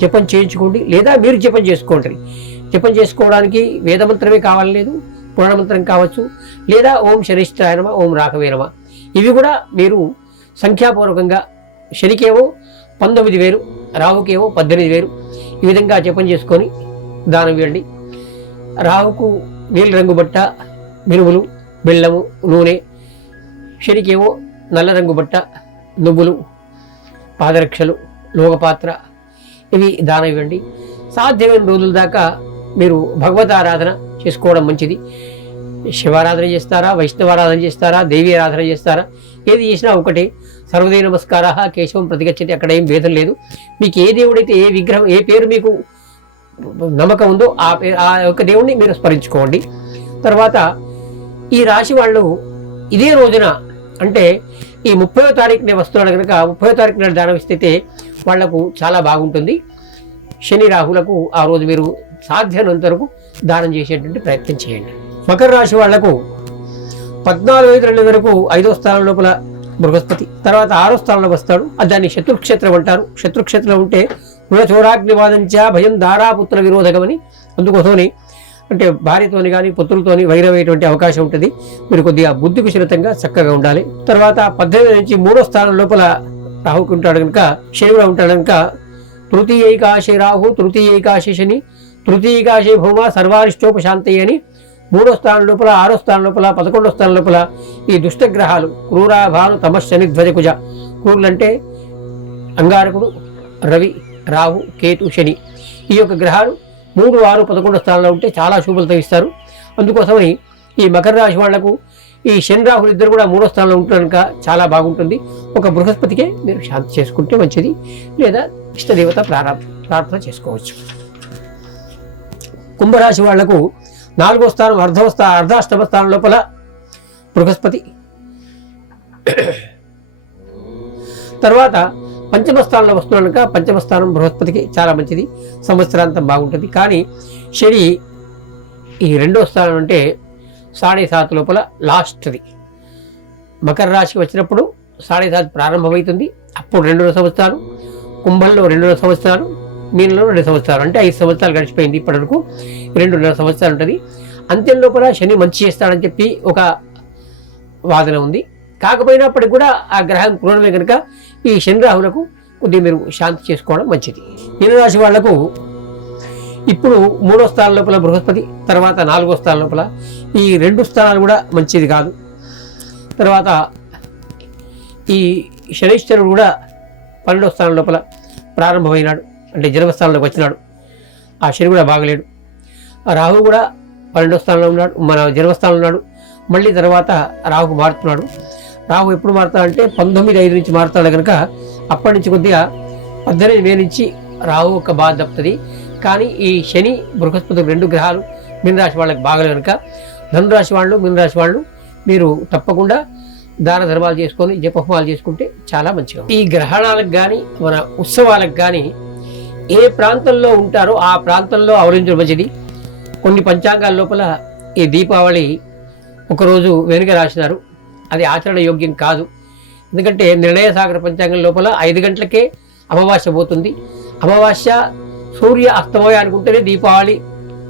జపం చేయించుకోండి, లేదా మీరు జపం చేసుకోండి. జపం చేసుకోవడానికి వేదమంత్రమే కావాలి లేదు, పురాణమంత్రం కావచ్చు, లేదా ఓం శనిష్ఠాయ నమః, ఓం రాఘవే నమః. ఇవి కూడా మీరు సంఖ్యాపూర్వకంగా శనికేవో 19,000, రాహుకేవో 18,000 ఈ విధంగా జపం చేసుకొని దానం ఇవ్వండి. రాహుకు నీలి రంగు బట్ట, మినుములు, బెల్లము, నూనె. శనికేవో నల్ల రంగు బట్ట, నువ్వులు, పాదరక్షలు, లోగపాత్ర ఇవి దానం ఇవ్వండి. సాధ్యమైన రోజుల దాకా మీరు భగవత్ ఆరాధన చేసుకోవడం మంచిది. శివారాధన చేస్తారా, వైష్ణవారాధన చేస్తారా, దేవీ ఆరాధన చేస్తారా, ఏది చేసినా ఒకటే. సర్వదే నమస్కార కేశవం ప్రతిగచ్చతి, అక్కడ ఏం భేదం లేదు. మీకు ఏ దేవుడైతే, ఏ విగ్రహం, ఏ పేరు మీకు నమ్మకం ఉందో ఆ యొక్క దేవుణ్ణి మీరు స్మరించుకోండి. తర్వాత ఈ రాశి వాళ్ళు ఇదే రోజున అంటే ఈ 30వ తారీఖునే వస్తున్నాడు కనుక 30వ తారీఖు నాడు దానం ఇస్తే వాళ్లకు చాలా బాగుంటుంది. శని రాహులకు ఆ రోజు మీరు సాధ్యమైనంత వరకు దానం చేసేటువంటి ప్రయత్నం చేయండి. మకర రాశి వాళ్లకు 14/5 వరకు 5వ స్థానం లోపల బృహస్పతి, తర్వాత 6వ స్థానంలో వస్తాడు. దాన్ని శత్రుక్షేత్రం అంటారు. శత్రుక్షేత్రం ఉంటే రుణచోరాగ్నివాదంచ భయం దారాపుత్ర విరోధకమని. అందుకోసమని అంటే భార్యతోని కానీ పుత్రులతోని వైరమయ్యేటువంటి అవకాశం ఉంటుంది. మీరు కొద్దిగా బుద్ధి కుశలతంగా చక్కగా ఉండాలి. తర్వాత 18 నుంచి 3వ స్థానం లోపల రాహుకు ఉంటాడు కనుక, శని కూడా ఉంటాడు కనుక తృతీయైకాశే రాహు, తృతీయైకాశే శని, తృతీయైకాశే భౌమ సర్వారిష్టోపశాంతి అని 3వ స్థానం లోపల, 6వ స్థానం లోపల, 11వ స్థానం లోపల ఈ దుష్టగ్రహాలు క్రూరాభాను తమశని ధ్వజకుజ. క్రూరులంటే అంగారకుడు, రవి, రాహు, కేతు, శని. ఈ యొక్క గ్రహాలు 3, 6, 11వ స్థానంలో ఉంటే చాలా శుభలతో ఇస్తారు. అందుకోసమని ఈ మకర రాశి వాళ్లకు ఈ శని రాహులు ఇద్దరు కూడా 3వ స్థానంలో ఉంటే కనుక చాలా బాగుంటుంది. ఒక బృహస్పతికే మీరు శాంతి చేసుకుంటే మంచిది, లేదా ఇష్టదేవత ప్రార్థన చేసుకోవచ్చు. కుంభరాశి వాళ్లకు 4వ స్థానం, అర్ధాష్టమ స్థానం లోపల బృహస్పతి. తర్వాత 5వ స్థానంలో వస్తున్నాక 5వ స్థానం బృహస్పతికి చాలా మంచిది, సంవత్సరాంతం బాగుంటుంది. కానీ శని ఈ 2వ స్థానం అంటే 7.5 లోపల లాస్ట్ది. మకర రాశికి వచ్చినప్పుడు 7.5 ప్రారంభమవుతుంది. అప్పుడు 2వ సంవత్సరాలు, కుంభంలో 2వ సంవత్సరాలు, మీనంలో 2 సంవత్సరాలు, అంటే 5 సంవత్సరాలు గడిచిపోయింది. ఇప్పటి వరకు 2.5 సంవత్సరాలు ఉంటుంది. అంత్యం లోపల శని మంచి చేస్తాడని చెప్పి ఒక వాదన ఉంది. కాకపోయినప్పటికి కూడా ఆ గ్రహం క్రూరమే కనుక ఈ శని రాహులకు కొద్దిగా మీరు శాంతి చేసుకోవడం మంచిది. మీనరాశి వాళ్లకు ఇప్పుడు 3వ స్థానం లోపల బృహస్పతి, తర్వాత 4వ స్థానం లోపల ఈ 2 స్థానాలు కూడా మంచిది కాదు. తర్వాత ఈ శనీశ్వరుడు కూడా 12వ స్థానం లోపల ప్రారంభమైనాడు, అంటే జన్మస్థానంలోకి వచ్చినాడు. ఆ శని కూడా బాగలేడు. రాహు కూడా 12వ స్థానంలో ఉన్నాడు, మన జన్మస్థానంలో ఉన్నాడు. మళ్ళీ తర్వాత రాహుకు మారుతున్నాడు. రాహు ఎప్పుడు మారుతాడంటే 19/5 నుంచి మారుతాడు కనుక అప్పటి నుంచి కొద్దిగా 18 మే నుంచి రాహు ఒక బాధ తప్పుతుంది. కానీ ఈ శని బృహస్పతి 2 గ్రహాలు మీనరాశి వాళ్ళకి బాగలేదు కనుక ధనురాశి వాళ్ళు మీనరాశి వాళ్ళు మీరు తప్పకుండా దాన ధర్మాలు చేసుకొని జపహోమాలు చేసుకుంటే చాలా మంచిగా. ఈ గ్రహణాలకు కానీ మన ఉత్సవాలకు కానీ ఏ ప్రాంతంలో ఉంటారో ఆ ప్రాంతంలో అవలంబించడం మంచిది. కొన్ని పంచాంగాల లోపల ఈ దీపావళి ఒకరోజు వెనుక రాసినారు, అది ఆచరణ యోగ్యం కాదు. ఎందుకంటే నిర్ణయ సాగర పంచాంగం లోపల 5 గంటలకే అమావాస్య పోతుంది. అమావాస్య సూర్య అస్తమయానికి ఉంటేనే దీపావళి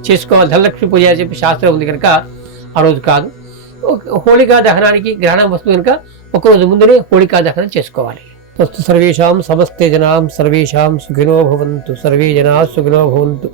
చేసుకోవాలి, ధనలక్ష్మి పూజ అని చెప్పి శాస్త్రం ఉంది కనుక ఆ రోజు కాదు. హోళికా దహనానికి గ్రహణం వస్తుంది కనుక ఒకరోజు ముందునే హోళికా దహనం చేసుకోవాలి. సర్వేషాం సమస్తే జనాం సర్వేషాం సుఖినో భవంతు, సర్వే జనా సుఖినో భవంతు.